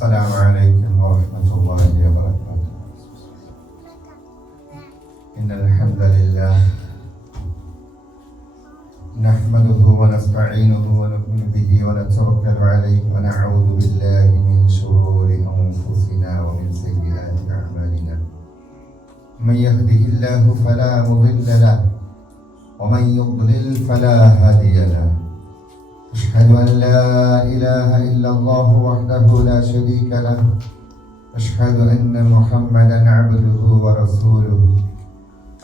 السلام عليكم ورحمة الله وبركاته. إن الحمد لله نحمده ونستعينه ونؤمن به ونتوكل عليه ونعوذ بالله من شرور أنفسنا ومن سيئات أعمالنا. من يهده الله فلا مضل له ومن يضلل فلا هادي له. أشهد أن لا إله إلا الله وحده لا شريك له. أشهد أن محمدا عبده ورسوله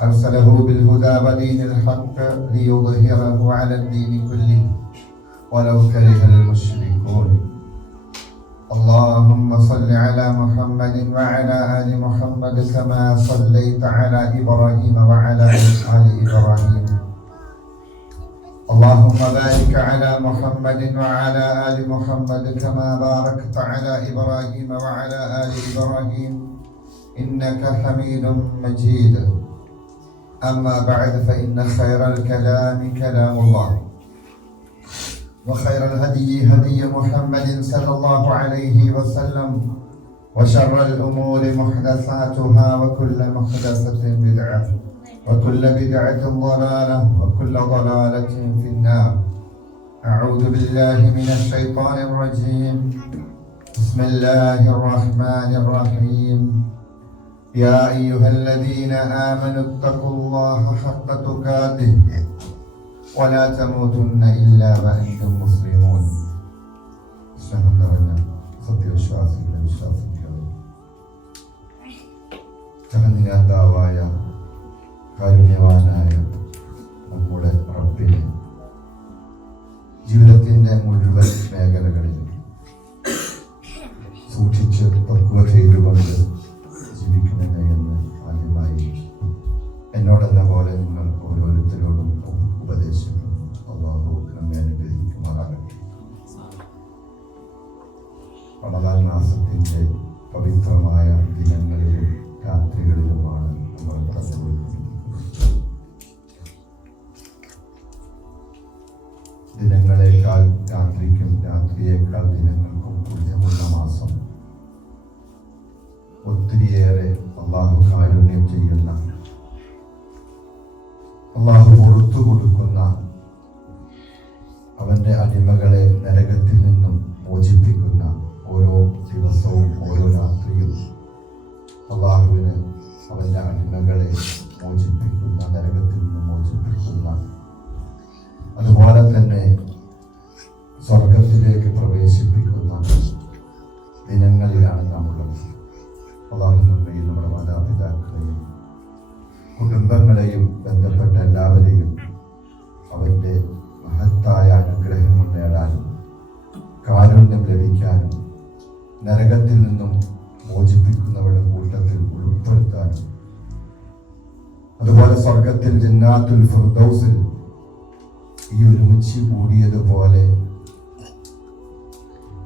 أرسله بالهدى ودين الحق ليظهره على الدين كله ولو كره المشركون. اللهم صل على محمد وعلى آل محمد كما صليت على إبراهيم وعلى آل إبراهيم. اللهم بارك على محمد وعلى آل محمد كما باركت على إبراهيم وعلى آل إبراهيم إنك حميد مجيد. أما بعد فإن خير الكلام كلام الله وخير الهدي هدي محمد صلى الله عليه وسلم وشر الأمور محدثاتها وكل محدثة بدعة وكل بدعة ضلالة وكل ضلالة في النار. أعوذ بالله من الشيطان الرجيم. بسم الله الرحمن الرحيم. يا أيها الذين آمنوا اتقوا الله حق تقاته ولا تموتن إلا وأنتم مسلمون. സ്നേഹം നിറഞ്ഞ സത്യവിശ്വാസികളെ വിശ്വാസികളെ, ജഗന്നിനാഥാവായ കാരുണ്യവാനായ നമ്മുടെ റബ്ബിനെ ജീവിതത്തിൻ്റെ മുഴുവൻ മേഖലകളിലും സൂക്ഷിച്ച് പക്വത ചെയ്തുകൊണ്ട് ജീവിക്കണമെന്ന് എന്ന് ആദ്യമായി എന്നോടെന്ന പോലെ നിങ്ങൾ ഓരോരുത്തരോടും ഉപദേശിക്കുന്നു. അല്ലാഹു നമ്മെ അനുഗ്രഹിക്കുമാറാകട്ടെ. റമദാൻ മാസത്തിൻ്റെ പവിത്രമായ ദിനങ്ങളിലും രാത്രികളിലുമാണ് നമ്മൾ കടന്നുപോയിക്കൊണ്ടിരിക്കുന്നത്. ദിനങ്ങളെക്കാൾ രാത്രിക്കും രാത്രിയേക്കാൾ ദിനങ്ങൾക്കും പുണ്യമുള്ള മാസം. ഒത്തിരിയേറെ അള്ളാഹു കാരുണ്യം ചെയ്യുന്ന, അള്ളാഹു പുറത്തു കൊടുക്കുന്ന, അവൻ്റെ അടിമകളെ നരകത്തിൽ നിന്നും മോചിപ്പിക്കുന്ന ഓരോ ദിവസവും ഓരോ രാത്രിയും അള്ളാഹുവിന് അവൻ്റെ അടിമകളെ മോചിപ്പിക്കുന്ന, നരകത്തിൽ നിന്ന് മോചിപ്പിക്കുന്ന, അതുപോലെ തന്നെ സ്വർഗത്തിലേക്ക് പ്രവേശിപ്പിക്കുന്ന ദിനങ്ങളിലാണ് നാമുള്ളത്. അള്ളാഹു നമ്മയും നമ്മുടെ മാതാപിതാക്കളെയും കുടുംബങ്ങളെയും ബന്ധപ്പെട്ട എല്ലാവരെയും അവൻ്റെ മഹത്തായ അനുഗ്രഹങ്ങൾ നേടാനും കാരുണ്യം ലഭിക്കാനും നരകത്തിൽ നിന്നും മോചിപ്പിക്കുന്നവരുടെ കൂട്ടത്തിൽ ഉൾപ്പെടുത്താനും, അതുപോലെ സ്വർഗത്തിൽ ജന്നാത്തുൽ ഫിർദൗസിൽ ഈ ഒരുമിച്ച് കൂടിയതുപോലെ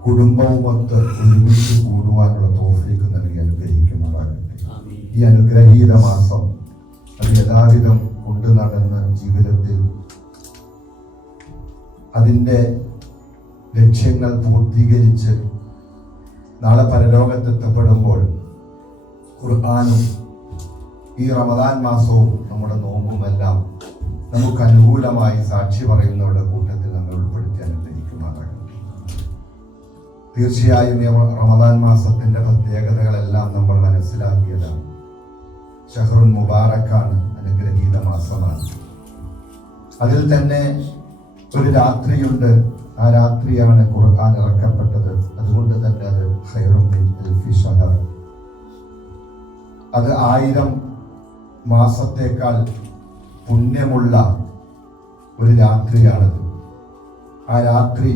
കുടുംബവുമൊത്ത് ഒരുമിച്ച് കൂടുവാനുള്ള തൗഫീഖ് നൽകി അനുഗ്രഹിക്കുമാറാകട്ടെ. ഈ അനുഗ്രഹീത മാസം അത് യഥാവിധം കൊണ്ടു നടന്ന് ജീവിതത്തിൽ അതിൻ്റെ ലക്ഷ്യങ്ങൾ പൂർത്തീകരിച്ച് നാളെ പരലോകത്തെത്തപ്പെടുമ്പോൾ ഖുർആനും ഈ റമദാൻ മാസവും നമ്മുടെ നോമ്പുമെല്ലാം നമുക്ക് അനുകൂലമായി സാക്ഷി പറയുന്നവരുടെ കൂട്ടത്തിൽ നമ്മൾ ഉൾപ്പെടുത്തി അനുഗ്രഹിക്കുമാറാകട്ടെ. തീർച്ചയായും ഈ റമദാൻ മാസത്തിന്റെ പ്രത്യേകതകളെല്ലാം നമ്മൾ മനസ്സിലാക്കിയതാണ്. ഷഹ്റുൻ മുബാറക്കാണ്, അനുഗ്രഹീത മാസമാണ്. അതിൽ തന്നെ ഒരു രാത്രിയുണ്ട്, ആ രാത്രിയാണ് ഖുർആൻ ഇറക്കപ്പെട്ടത്. അതുകൊണ്ട് തന്നെ അത് ഖൈറും മിൻ അൽഫി ശഹർ, അത് 1000 മാസത്തേക്കാൾ പുണ്യമുള്ള ഒരു രാത്രിയാണത്. ആ രാത്രി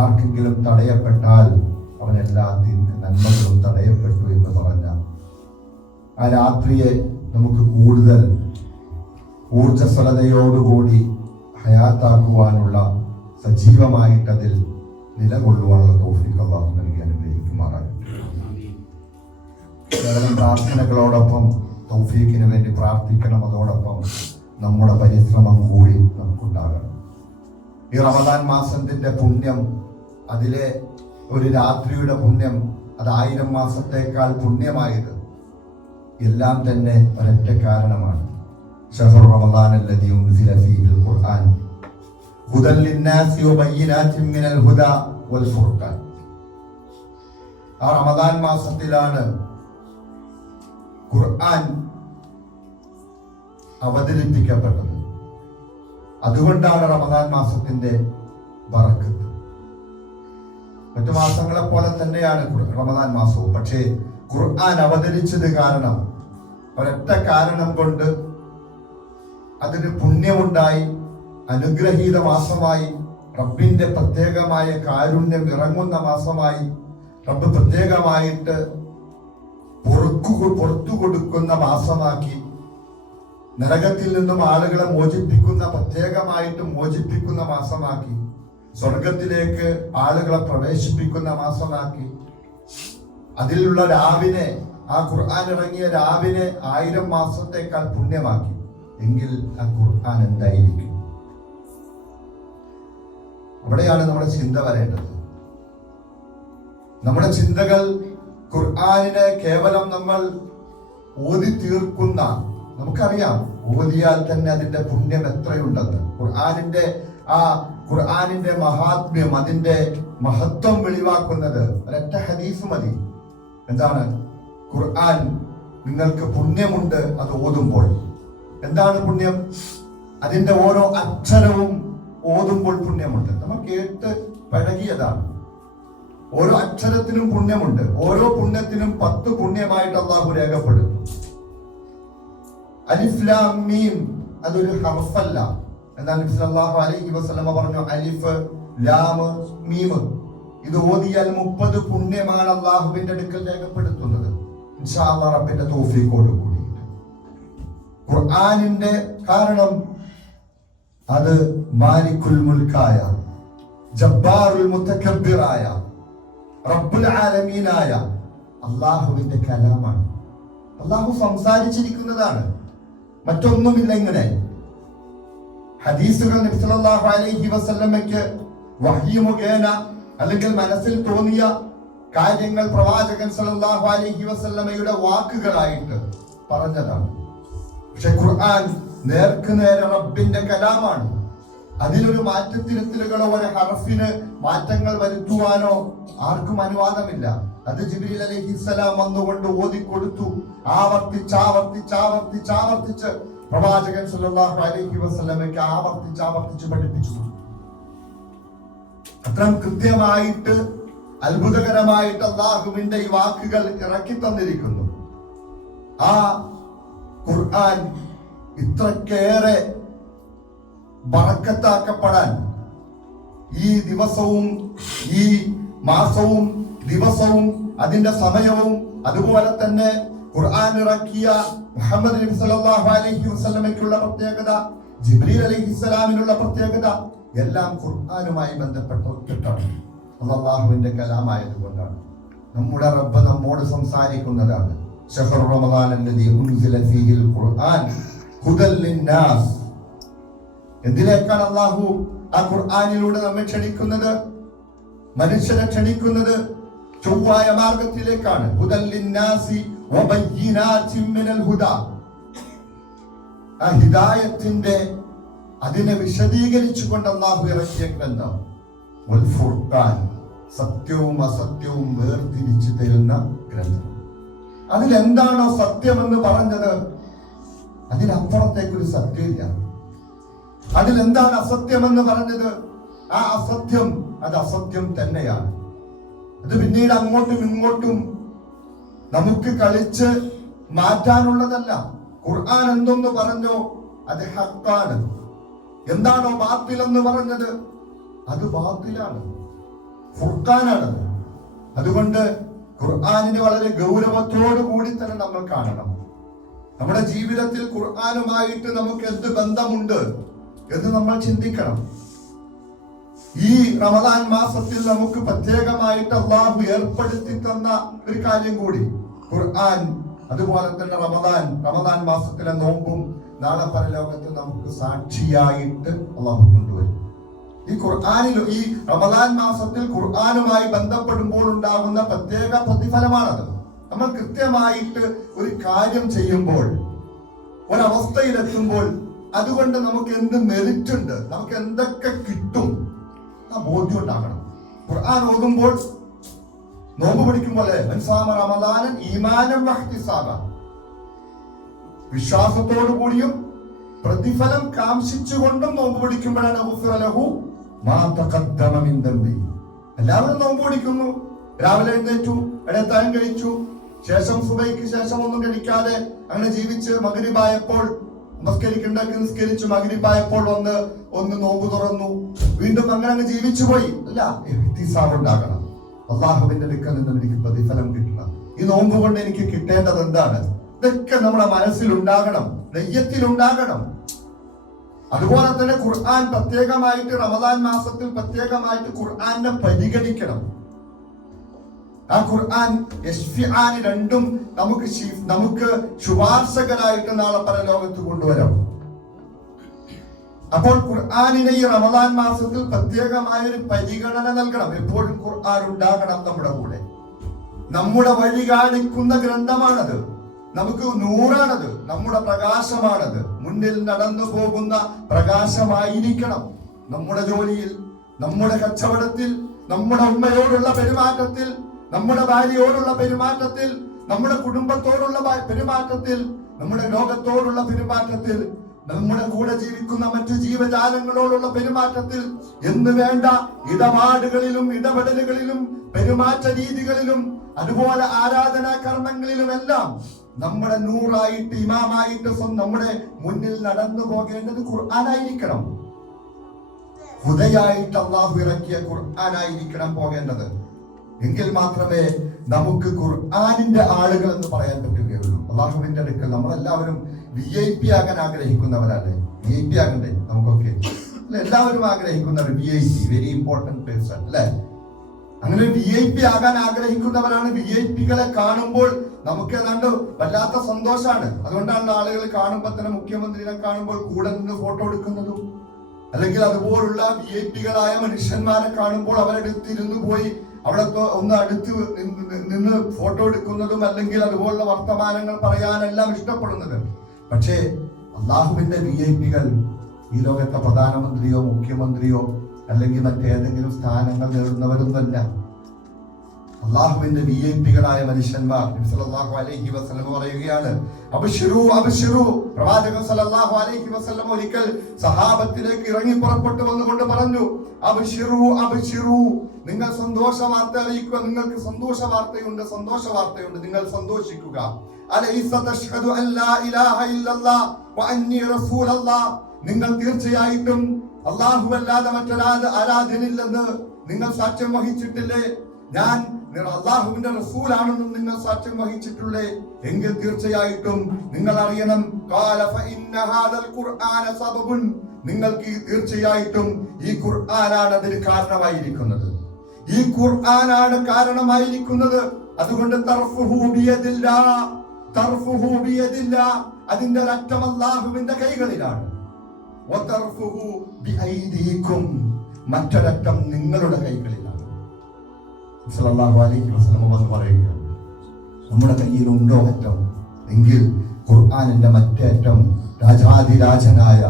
ആർക്കെങ്കിലും തടയപ്പെട്ടാൽ അവനെല്ലാ നന്മകളും തടയപ്പെട്ടു എന്ന് പറഞ്ഞ ആ രാത്രിയെ നമുക്ക് കൂടുതൽ ഊർജ്ജസ്വലതയോടുകൂടി ഹയാത്താക്കുവാനുള്ള, സജീവമായിട്ടതിൽ നിലകൊള്ളുവാനുള്ള തൗഫീഖ് അല്ലാഹു നൽകി അനുഗ്രഹിക്കുമാറാകട്ടെ. കേവലം പ്രാർത്ഥനകളോടൊപ്പം തൗഫീഖിന് വേണ്ടി പ്രാർത്ഥിക്കണം. അതോടൊപ്പം നമ്മുടെ പരിശ്രമം കൂടി നമുക്കുണ്ടാകണം. ഈ റമദാൻ മാസത്തിന്റെ പുണ്യം അതിലെ ഒരു രാത്രിയുടെ പുണ്യം അത് 1000 മാസത്തേക്കാൾ പുണ്യമായത് എല്ലാം തന്നെ ഒരൊറ്റ കാരണമാണ്. ശഹ്റു റമളാനല്ലദീ ഉൻസില ഫീഹിൽ ഖുർആൻ ഹുദൻ ലിന്നാസി വബയ്യിനാതിൻ മിനൽ ഹുദാ വൽ ഫുർഖാൻ. ആ റമദാൻ മാസത്തിലാണ് ഖുർആൻ അവതരിപ്പിക്കപ്പെട്ടത്. അതുകൊണ്ടാണ് റമദാൻ മാസത്തിന്റെ ബറക്കത്ത്. മറ്റു മാസങ്ങളെ പോലെ തന്നെയാണ് റമദാൻ മാസവും. പക്ഷേ ഖുർആൻ അവതരിച്ചത് കാരണം, ഒരൊറ്റ കാരണം കൊണ്ട് അതിന് പുണ്യമുണ്ടായി, അനുഗ്രഹീത മാസമായി, റബ്ബിന്റെ പ്രത്യേകമായ കാരുണ്യം ഇറങ്ങുന്ന മാസമായി, റബ്ബ് പ്രത്യേകമായിട്ട് പുറത്തു കൊടുക്കുന്ന മാസമാക്കി, നരകത്തിൽ നിന്നും ആളുകളെ പ്രത്യേകമായിട്ട് മോചിപ്പിക്കുന്ന മാസമാക്കി, സ്വർഗത്തിലേക്ക് ആളുകളെ പ്രവേശിപ്പിക്കുന്ന മാസമാക്കി, അതിലുള്ള രാവിനെ, ആ ഖുർആൻ ഇറങ്ങിയ രാവിനെ 1000 മാസത്തേക്കാൾ പുണ്യമാക്കി. എങ്കിൽ ആ ഖുർആൻ എന്തായിരിക്കും? അവിടെയാണ് നമ്മുടെ ചിന്ത വരേണ്ടത്. നമ്മുടെ ചിന്തകൾ ഖുർആനിനെ കേവലം നമ്മൾ ഓതി തീർക്കുന്ന, നമുക്കറിയാം ഓതിയാൽ തന്നെ അതിന്റെ പുണ്യം എത്രയുണ്ടെന്ന്. ഖുർആനിന്റെ മഹാത്മ്യം, അതിന്റെ മഹത്വം വെളിവാക്കുന്നത് ഒരൊറ്റ ഹദീസ് മതി. എന്താണ്? ഖുർആൻ നിങ്ങൾക്ക് പുണ്യമുണ്ട് അത് ഓതുമ്പോൾ. എന്താണ് പുണ്യം? അതിന്റെ ഓരോ അക്ഷരവും ഓതുമ്പോൾ പുണ്യമുണ്ട്. നമ്മൾ കേട്ട് പഴകിയതാണ്. ഓരോ അക്ഷരത്തിനും പുണ്യമുണ്ട്. ഓരോ പുണ്യത്തിനും 10 പുണ്യമായിട്ട് അല്ലാഹു രേഖപ്പെടുത്തും. അലിഫ് ലാം മീം അതൊരു ഹർഫല്ല. എന്നാൽ നബി സല്ലല്ലാഹു അലൈഹി വസല്ലമ പറഞ്ഞു അലിഫ് ലാം മീം ഇത് ഓതിയാൽ 30 പുണ്യമാണ് അല്ലാഹുവിന്റെ അടുക്കൽ രേഖപ്പെടുത്തുന്നത്. ഇൻഷാ അല്ലാഹ് റബ്ബിന്റെ തൗഫീഖോട് കൂടി. ഖുർആനിന്റെ കാരണം അത് മാലിക്കുൽ മുൽക്കായ, ജബ്ബാറുൽ മുതകബ്ബിറായ, റബ്ബുൽ ആലമീനായ അല്ലാഹുവിന്റെ കലാമാണ്. അല്ലാഹു സംസാരിച്ചിരിക്കുന്നതാണ്, മറ്റൊന്നുമില്ല. ഇങ്ങനെ ഹദീസുകൾ നബി സല്ലല്ലാഹു അലൈഹി വസല്ലമയ്ക്ക് വഹ്യ് മുഖേന അല്ലെങ്കിൽ മനസ്സിൽ തോന്നിയ കാര്യങ്ങൾ പ്രവാചകൻ സല്ലല്ലാഹു അലൈഹി വസല്ലമയുടെ വാക്കുകളായിട്ട് പറഞ്ഞതാണ്. പക്ഷെ ഖുർആൻ നേർക്ക് നേരെ റബ്ബിന്റെ കലാമാണ്. അതിലൊരു മാറ്റത്തിരുത്തലുകളോ ഒരു ഹർഫിന് മാറ്റങ്ങൾ വരുത്തുവാനോ ആർക്കും അനുവാദമില്ല. അത് ജിബ്രീൽ അലൈഹിസ്സലാം വന്നുകൊണ്ട് ഓതിക്കൊടുത്തു. ആവർത്തിച്ച് പ്രവാചകൻ സല്ലല്ലാഹു അലൈഹി വസല്ലമയ്ക്ക് ആവർത്തിച്ച് പഠിപ്പിച്ചു. അത്രയും കൃത്യമായിട്ട് അത്ഭുതകരമായിട്ട് അല്ലാഹുവിന്റെ ഈ വാക്കുകൾ ഇറക്കി തന്നിരിക്കുന്നു. ആ ഖുർആൻ ഇത്രക്കേറെ ബറക്കത്താക്കപ്പെടാൻ ഈ ദിവസവും, ഈ മാസവും, ദിവസവും, അതിന്റെ സമയവും, അതുപോലെ തന്നെ ഖുർആൻ ഇറക്കിയ മുഹമ്മദ് നബി സല്ലല്ലാഹു അലൈഹി വസല്ലമയ്ക്കുള്ള പ്രത്യേകത, ജിബ്രീൽ അലൈഹിസ്സലാമിനുള്ള പ്രത്യേകത എല്ലാം ഖുർആനുമായി ബന്ധപ്പെട്ടിട്ടാണ്. അല്ലാഹുവിന്റെ കലാമായതുകൊണ്ടാണ്. നമ്മുടെ റബ്ബ് നമ്മോട് സംസാരിക്കുന്നതാണ്. ശഹ്റു റമളാനല്ലദീ ഉൻസില ഫീഹിൽ ഖുർആൻ ഹുദൽ ലിന്നാസ്. എന്തിലേക്കാണ് അല്ലാഹു ആ ഖുർആനിലൂടെ നമ്മെ ക്ഷണിക്കുന്നത്? മനുഷ്യരെ ക്ഷണിക്കുന്നത് ചൊവ്വായ മാർഗത്തിലേക്കാണ്. ഹുദൽ ലിന്നാസി വബയ്യിനാതിൻ മിനൽ ഹുദാ. ആ ഹിദായത്തിന്റെ അതിനെ വിശദീകരിച്ചുകൊണ്ട് അല്ലാഹു ഇറക്കിയ ഗ്രന്ഥം വൽ ഫുർഖാൻ, സത്യവും അസത്യവും വേർതിരിച്ചു തരുന്ന ഗ്രന്ഥം. അതിലെന്താണോ സത്യമെന്ന് പറഞ്ഞത് അതിനപ്പുറത്തേക്കൊരു സത്യമില്ല. അതിലെന്താണ് അസത്യമെന്ന് പറഞ്ഞത് ആ അസത്യം അത് അസത്യം തന്നെയാണ്. അത് പിന്നീട് അങ്ങോട്ടും ഇങ്ങോട്ടും നമുക്ക് കളിച്ച് മാറ്റാനുള്ളതല്ല. ഖുർആൻ എന്തൊന്ന് പറഞ്ഞോ അത് ഹഖാണ്. എന്താണോ ബാത്തിൽ എന്ന് പറഞ്ഞത് അത് ബാത്തിലാണ്, ഫുർഖാനാണ്. അതുകൊണ്ട് ഖുർആനിനെ വളരെ ഗൗരവത്തോടു കൂടി തന്നെ നമ്മൾ കാണണം. നമ്മുടെ ജീവിതത്തിൽ ഖുർആനുമായിട്ട് നമുക്ക് എന്ത് ബന്ധമുണ്ട് എന്ന് നമ്മൾ ചിന്തിക്കണം. ഈ റമദാൻ മാസത്തിൽ നമുക്ക് പ്രത്യേകമായിട്ട് അല്ലാഹു ഏർപ്പെടുത്തി തന്ന ഒരു കാര്യം കൂടി ഖുർആൻ. അതുപോലെ തന്നെ റമദാൻ മാസത്തിലെ നോമ്പും നാളെ പരലോകത്ത് നമുക്ക് സാക്ഷിയായിട്ട് അല്ലാഹു കൊണ്ടുവരും. ഈ ഖുർആനിൽ ഈ റമദാൻ മാസത്തിൽ ഖുർആനുമായി ബന്ധപ്പെടുമ്പോൾ ഉണ്ടാകുന്ന പ്രത്യേക പ്രതിഫലമാണത്. നമ്മൾ കൃത്യമായിട്ട് ഒരു കാര്യം ചെയ്യുമ്പോൾ, ഒരവസ്ഥയിലെത്തുമ്പോൾ അതുകൊണ്ട് നമുക്ക് എന്ത് മെറിറ്റ് ഉണ്ട്, നമുക്ക് എന്തൊക്കെ കിട്ടും, ആ ബോധ്യം ഉണ്ടാകണം. ഖുർആൻ ഓതുമ്പോൾ, നോമ്പ് പിടിക്കുമ്പോൾ റമദാനൻ ഈമാനം വഹ്തിസാബ, വിശ്വാസത്തോടു കൂടിയും പ്രതിഫലം കാംക്ഷിച്ചുകൊണ്ടും നോമ്പ് പിടിക്കുമ്പോഴാണ് എല്ലാവരും നോമ്പ് പിടിക്കുന്നു. രാവിലെ എഴുന്നേറ്റു, ഇടത്താഴം കഴിച്ചു, ശേഷം സുബൈക്ക് ശേഷം ഒന്നും കഴിക്കാതെ അങ്ങനെ ജീവിച്ച് മഗ്രിബായപ്പോൾ നിസ്കരിച്ചു, മഗ്രിബായപ്പോൾ ഒന്ന് നോമ്പ് തുറന്നു, വീണ്ടും അങ്ങനെ ജീവിച്ചു പോയി. അല്ല, ഇഹ്തിസാബ് ഉണ്ടാകണം. അല്ലാഹുവിന്റെ അടുക്കൽ നിന്നും എനിക്ക് പ്രതിഫലം കിട്ടണം. ഈ നോമ്പ് കൊണ്ട് എനിക്ക് കിട്ടേണ്ടത് എന്താണ്? ഇതൊക്കെ നമ്മുടെ മനസ്സിൽ ഉണ്ടാകണം, നെയ്യത്തിൽ ഉണ്ടാകണം. അതുപോലെ തന്നെ ഖുർആൻ പ്രത്യേകമായിട്ട് റമദാൻ മാസത്തിൽ പ്രത്യേകമായിട്ട് ഖുർആനെ പരിഗണിക്കണം. ആ ഖുർആൻ യശ്ഫിആൻ രണ്ടും നമുക്ക് ശുപാർശകരായിട്ട് നാളെ പരലോകത്ത് കൊണ്ടുവരാം. അപ്പോൾ ഖുർആനിനെ ഈ റമദാൻ മാസത്തിൽ പ്രത്യേകമായ ഒരു പരിഗണന നൽകണം. എപ്പോഴും ഖുർആൻ ഉണ്ടാകണം നമ്മുടെ കൂടെ. നമ്മുടെ വഴി കാണിക്കുന്ന ഗ്രന്ഥമാണത്, നമുക്ക് നൂറാണത്, നമ്മുടെ പ്രകാശമാണത്. മുന്നിൽ നടന്നു പോകുന്ന പ്രകാശമായിരിക്കണം. നമ്മുടെ ജോലിയിൽ, നമ്മുടെ കച്ചവടത്തിൽ, നമ്മുടെ ഉമ്മയോടുള്ള പെരുമാറ്റത്തിൽ, നമ്മുടെ ഭാര്യയോടുള്ള പെരുമാറ്റത്തിൽ, നമ്മുടെ കുടുംബത്തോടുള്ള പെരുമാറ്റത്തിൽ, നമ്മുടെ ലോകത്തോടുള്ള പെരുമാറ്റത്തിൽ, നമ്മുടെ കൂടെ ജീവിക്കുന്ന മറ്റു ജീവജാലങ്ങളോടുള്ള പെരുമാറ്റത്തിൽ എന്ന് വേണ്ട ഇടപാടുകളിലും ഇടപെടലുകളിലും പെരുമാറ്റ രീതികളിലും അതുപോലെ ആരാധനാ കർമ്മങ്ങളിലുമെല്ലാം നമ്മുടെ നൂറായിട്ട് ഇമാമായിട്ട് നമ്മുടെ മുന്നിൽ നടന്നു പോകേണ്ടത് ഖുർആനായിരിക്കണം. ഹുദയായിട്ട് അല്ലാഹു ഇറക്കിയ ഖുർആനായിരിക്കണം പോകേണ്ടത്. എങ്കിൽ മാത്രമേ നമുക്ക് ഖുർആനിന്റെ ആളുകൾ എന്ന് പറയാൻ പറ്റുകയുള്ളൂ. അല്ലാഹുവിന്റെ അടുക്കൽ നമ്മളെല്ലാവരും VIP ആകാൻ ആഗ്രഹിക്കുന്നവരാണ്. VIP ആകണ്ടേ നമുക്കൊക്കെ? എല്ലാവരും ആഗ്രഹിക്കുന്നവർ VIP, വെരി ഇമ്പോർട്ടന്റ് പേഴ്സൺ അല്ലെ? അങ്ങനെ VIP ആകാൻ ആഗ്രഹിക്കുന്നവരാണ്. VIPകളെ കാണുമ്പോൾ നമുക്ക് ഏതാണ്ട് വല്ലാത്ത സന്തോഷമാണ്. അതുകൊണ്ടാണ് ആളുകൾ കാണുമ്പോൾ തന്നെ മുഖ്യമന്ത്രിനെ കാണുമ്പോൾ കൂടെ നിന്ന് ഫോട്ടോ എടുക്കുന്നതും, അല്ലെങ്കിൽ അതുപോലുള്ള VIPകളായ മനുഷ്യന്മാരെ കാണുമ്പോൾ അവരടുത്തിരുന്നു പോയി അവിടെ ഒന്ന് അടുത്ത് നിന്ന് ഫോട്ടോ എടുക്കുന്നതും, അല്ലെങ്കിൽ അതുപോലുള്ള വർത്തമാനങ്ങൾ പറയാനെല്ലാം ഇഷ്ടപ്പെടുന്നത്. പക്ഷേ അല്ലാഹുവിന്റെ VIPകൾ ഈ ലോകത്തെ പ്രധാനമന്ത്രിയോ മുഖ്യമന്ത്രിയോ അല്ലെങ്കിൽ മറ്റേതെങ്കിലും സ്ഥാനങ്ങൾ നേടുന്നവരൊന്നുമല്ല. അല്ലാഹുവിന്റെ VIPകളായ മനുഷ്യന്മാർ. നബി സല്ലല്ലാഹു അലൈഹി വസല്ലം പറയുകയാണ്, അബ്ശിറൂ അബ്ശിറൂ. പ്രവാചകൻ സല്ലല്ലാഹു അലൈഹി വസല്ലം ഒരിക്കൽ സഹാബത്തിലേക്ക് ഇറങ്ങി പുറപ്പെട്ടു വന്നുകൊണ്ട് പറഞ്ഞു, അബ്ശിറൂ അബ്ശിറൂ, നിങ്ങൾ സന്തോഷ വാർത്ത അറിയിക്കുക. നിങ്ങൾക്ക് സന്തോഷ വാർത്തയുണ്ട്, നിങ്ങൾ സന്തോഷിക്കുക. അലൈസ തശ്ഹദു അൻ ലാ ഇലാഹ ഇല്ലല്ലാഹ് വ അന്നി റസൂലുള്ളാഹ്, നിങ്ങൾ തീർച്ചയായിട്ടും അല്ലാഹു അല്ലാതെ മറ്റൊരു ആരാധ്യനില്ലെന്ന് നിങ്ങൾ സാക്ഷ്യം വഹിച്ചിട്ടില്ലേ? ഞാൻ അല്ലാഹുവിന്റെ റസൂലാണെന്നും നിങ്ങൾ സാക്ഷ്യം വഹിച്ചിട്ടുള്ളേ? എങ്കിൽ തീർച്ചയായിട്ടും നിങ്ങൾ അറിയണം, ഖാല ഫഇന്ന ഹാദൽ ഖുർആന സബബുൻ, നിങ്ങൾക്ക് തീർച്ചയായിട്ടും ഈ ഖുർആനാണ് അതിന് കാരണമായിരിക്കുന്നത്. ഈ ഖുർആനാണ് കാരണമായിരിക്കുന്നത്. അതുകൊണ്ട് തർഫുഹു ബിയദില്ലാഹ്, അതിന്റെ ഒരറ്റം അല്ലാഹുവിന്റെ കൈകളിലാണ്. വതർഫുഹു ബിഐദീകും, മറ്റൊരറ്റം നിങ്ങളുടെ കൈകളിലാണ്. സല്ലല്ലാഹു അലൈഹി വസല്ലം പറയുകയാണ്, നമ്മുടെ കയ്യിലുണ്ടോ അറ്റം? എങ്കിൽ ഖുർആനിന്റെ മറ്റേ അറ്റം രാജാധിരാജനായ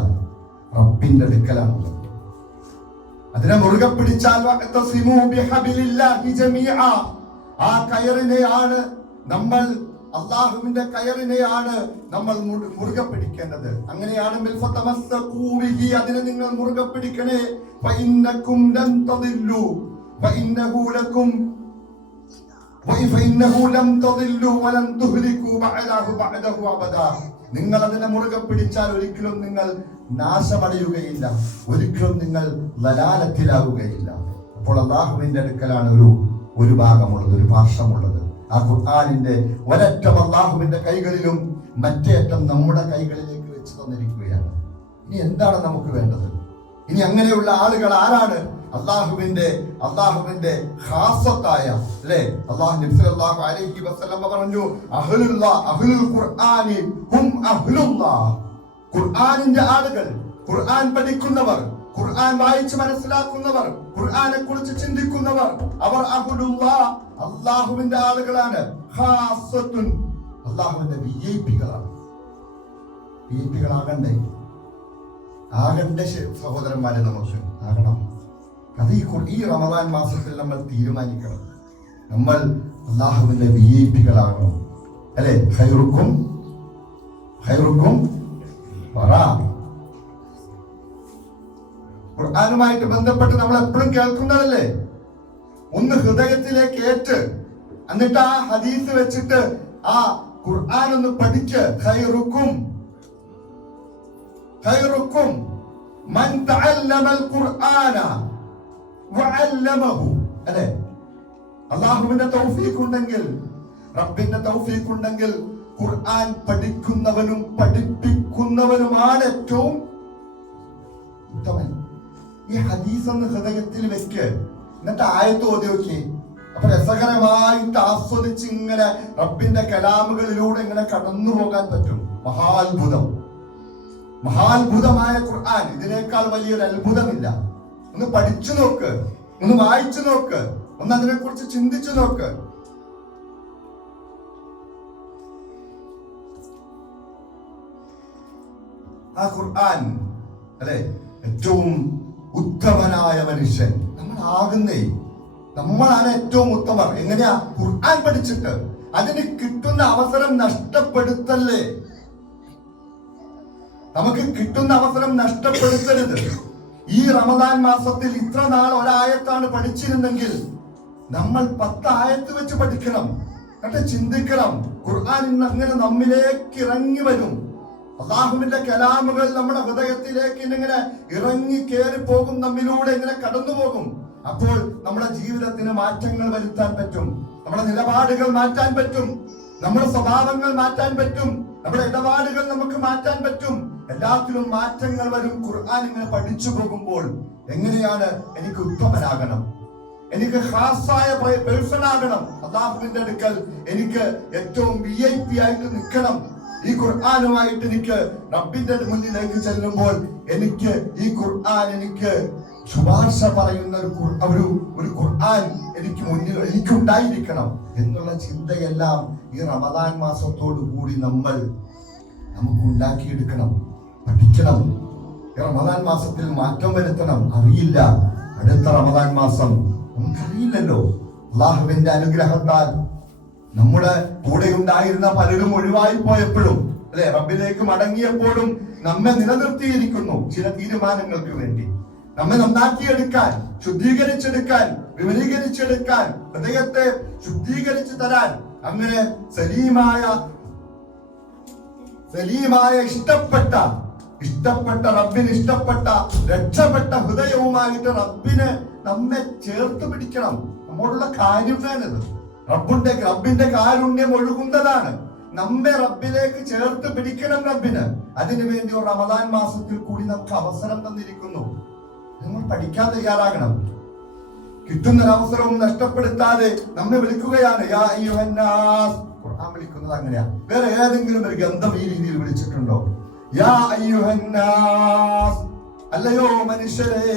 റബ്ബിന്റെ അടുക്കലാണുള്ളത്. അതിനെ മുറുകെ പിടിച്ചാൽ ആ കയറിനെയാണ് നമ്മൾ, അല്ലാഹുവിന്റെ കയറിനെയാണ് നമ്മൾ മുറുകെ പിടിക്കേണ്ടത്. അങ്ങനെയാണെങ്കിൽ അതിനെ നിങ്ങൾ മുറുകെ പിടിക്കണേ. നിങ്ങൾ അതിനെ മുറുകെ പിടിച്ചാൽ ഒരിക്കലും നിങ്ങൾ നാശമടയുകയില്ല, ഒരിക്കലും നിങ്ങൾ ലലാലത്തിലാവുകയില്ല. അപ്പോൾ അല്ലാഹുവിന്റെ അടുക്കലാണ് ഒരു ഭാഗമുള്ളത്, ഒരു ഭാഷമുള്ളത്. ആ ഖുർആനിന്റെ ഒരറ്റം അല്ലാഹുവിന്റെ കൈകളിലും മറ്റേ അറ്റം നമ്മുടെ കൈകളിലേക്ക് വെച്ച് തന്നിരിക്കുകയാണ്. ഇനി എന്താണ് നമുക്ക് വേണ്ടത്? ഇനി അങ്ങനെയുള്ള ആളുകൾ ആരാണ്? അല്ലാഹുവിന്റെ ഖാസത്തായ അല്ലേ? നബി സല്ലല്ലാഹു അലൈഹി വസല്ലം പറഞ്ഞു, അഹ്ലുൽ ഖുർആനി ഹും അഹ്ലുല്ലാഹ്. ഖുർആനിന്റെ ആളുകൾ, ഖുർആൻ പഠിക്കുന്നവർ, ഖുർആൻ വായിച്ച് മനസ്സിലാക്കുന്നവർ, ഖുർആനെ കുറിച്ച് ചിന്തിക്കുന്നവർ, അവർ അള്ളാഹുവിന്റെ ആളുകളാണ്. ഖാസത്തുൻ, അള്ളാഹുവിന്റെ വിഐപികളാണ്. വിഐപികളാകണ്ടേ? ആകണ്ടേ സഹോദരന്മാരെ, നമുക്ക് ആകണം. അത് ഈ റമദാൻ മാസത്തിൽ നമ്മൾ തീരുമാനിക്കണം. നമ്മൾ അള്ളാഹുവിന്റെ വിഐപികളാകണം, അല്ലെ? ഖൈറുക്കും ഖുർആനുമായിട്ട് ബന്ധപ്പെട്ട് നമ്മൾ എപ്പോഴും കേൾക്കുന്നതല്ലേ? ഒന്ന് ഹൃദയത്തിലേക്ക് ഏറ്റ്, എന്നിട്ട് ആ ഹദീസ് വെച്ചിട്ട് ആ ഖുർആൻ ഒന്ന് പഠിക്ക്. ഖൈറുക്കും മൻ തഅല്ലമൽ ഖുർആന വഅല്ലമഹു. അല്ലേ? അല്ലാഹുവിന്റെ തൗഫീഖ് ഉണ്ടെങ്കിൽ, റബ്ബിന്റെ തൗഫീഖ് ഉണ്ടെങ്കിൽ ഖുർആൻ പഠിക്കുന്നവനും പഠിപ്പിക്കുന്നവനുമാണ് ഏറ്റവും ഉത്തമൻ. ഈ ഹദീസ് ഒന്ന് ഹൃദയത്തിൽ വെക്ക്, എന്നിട്ട് ആയത്ത് ഓതി നോക്കി. അപ്പൊ രസകരമായിട്ട് ആസ്വദിച്ച് ഇങ്ങനെ റബ്ബിന്റെ കലാമുകളിലൂടെ ഇങ്ങനെ കടന്നു പോകാൻ പറ്റും. മഹാത്ഭുതമായ ഖുർആൻ, ഇതിനേക്കാൾ വലിയൊരു അത്ഭുതമില്ല. ഒന്ന് പഠിച്ചു നോക്ക്, ഒന്ന് വായിച്ചു നോക്ക്, ഒന്ന് അതിനെ കുറിച്ച് ചിന്തിച്ചു നോക്ക്. ആ ഖുർആൻ, അല്ലെ, ഏറ്റവും ഉത്തമനായ മനുഷ്യൻ നമ്മളാണ് ഏറ്റവും ഉത്തമർ. എങ്ങനെയാ? ഖുർആൻ പഠിച്ചിട്ട്. അതിന് കിട്ടുന്ന അവസരം നഷ്ടപ്പെടുത്തല്ലേ. നമുക്ക് കിട്ടുന്ന അവസരം നഷ്ടപ്പെടുത്തരുത്. ഈ റമദാൻ മാസത്തിൽ ഇത്ര നാൾ ഒരായത്താണ് പഠിച്ചിരുന്നെങ്കിൽ നമ്മൾ 10 ആയത്ത് വെച്ച് പഠിക്കണം. എന്നിട്ട് ചിന്തിക്കണം, ഖുർആൻ ഇന്ന് അങ്ങനെ നമ്മിലേക്ക് ഇറങ്ങി വരും. അല്ലാഹുവിന്റെ കലാമുകൾ നമ്മുടെ ഹൃദയത്തിലേക്ക് ഇങ്ങനെ ഇറങ്ങി കയറി പോകും, നമ്മിലൂടെ ഇങ്ങനെ കടന്നു പോകും. അപ്പോൾ നമ്മുടെ ജീവിതത്തിന് മാറ്റങ്ങൾ വരുത്താൻ പറ്റും, നമ്മുടെ നിലപാടുകൾ മാറ്റാൻ പറ്റും, നമ്മുടെ സ്വഭാവങ്ങൾ മാറ്റാൻ പറ്റും, നമ്മുടെ ഇടപാടുകൾ നമുക്ക് മാറ്റാൻ പറ്റും. എല്ലാത്തിലും മാറ്റങ്ങൾ വരും ഖുർആൻ ഇങ്ങനെ പഠിച്ചു പോകുമ്പോൾ. എങ്ങനെയാണ് എനിക്ക് ഉത്തമനാകണം, എനിക്ക് ഖാസായ പേഴ്സൺ ആകണം, അല്ലാഹുവിന്റെ അടുക്കൽ എനിക്ക് ഏറ്റവും VIP ആയിട്ട് നിൽക്കണം. ഈ ഖുർആനുമായിട്ട് എനിക്ക് റബ്ബിന്റെ മുന്നിലേക്ക് ചെല്ലുമ്പോൾ എനിക്ക് ഈ ഖുർആൻ എനിക്ക് ശുപാർശ പറയുന്ന ഒരു ഖുർആൻ എനിക്ക് മുന്നിൽ എനിക്കുണ്ടായിരിക്കണം എന്നുള്ള ചിന്തയെല്ലാം ഈ റമദാൻ മാസത്തോടു കൂടി നമുക്ക് ഉണ്ടാക്കിയെടുക്കണം, പഠിക്കണം. ഈ റമദാൻ മാസത്തിൽ മാറ്റം വരുത്തണം. അറിയില്ല, അടുത്ത റമദാൻ മാസം നമുക്കറിയില്ലല്ലോ. അല്ലാഹുവിന്റെ അനുഗ്രഹത്താൽ നമ്മുടെ കൂടെ ഉണ്ടായിരുന്ന പലരും ഒഴിവായി പോയപ്പോഴും, അല്ലെ, റബ്ബിലേക്ക് മടങ്ങിയപ്പോഴും നമ്മെ നിലനിർത്തിയിരിക്കുന്നു ചില തീരുമാനങ്ങൾക്ക് വേണ്ടി. നമ്മെ നന്നാക്കിയെടുക്കാൻ, ശുദ്ധീകരിച്ചെടുക്കാൻ, വിപുലീകരിച്ചെടുക്കാൻ, ഹൃദയത്തെ ശുദ്ധീകരിച്ചു തരാൻ, അങ്ങനെ സലീമായ ഇഷ്ടപ്പെട്ട റബ്ബിന് ഇഷ്ടപ്പെട്ട രക്ഷപ്പെട്ട ഹൃദയവുമായിട്ട് റബ്ബിനെ നമ്മെ ചേർത്ത് പിടിക്കണം. നമ്മോടുള്ള കാരുണ്യാണിത്. റബ്ബിന്റെ കാരുണ്യം ഒഴുകുന്നതാണ്. നമ്മെ റബ്ബിലേക്ക് ചേർത്ത് പിടിക്കണം റബ്ബിന്. അതിനുവേണ്ടി ഒരു റമദാൻ മാസത്തിൽ കൂടി നമുക്ക് അവസരം തന്നിരിക്കുന്നു. നമ്മൾ പഠിക്കാൻ തയ്യാറാകണം. കിട്ടുന്നൊരവസരവും നഷ്ടപ്പെടുത്താതെ നമ്മെ വിളിക്കുകയാണ്. യാ അയ്യുഹന്നാസ്. ഖുർആൻ വിളിക്കുന്നത് അങ്ങനെയാ. വേറെ ഏതെങ്കിലും ഒരു ഗന്ധം ഈ രീതിയിൽ വിളിച്ചിട്ടുണ്ടോ? യാ അയ്യുഹന്നാസ്, അല്ലയോ മനുഷ്യരെ,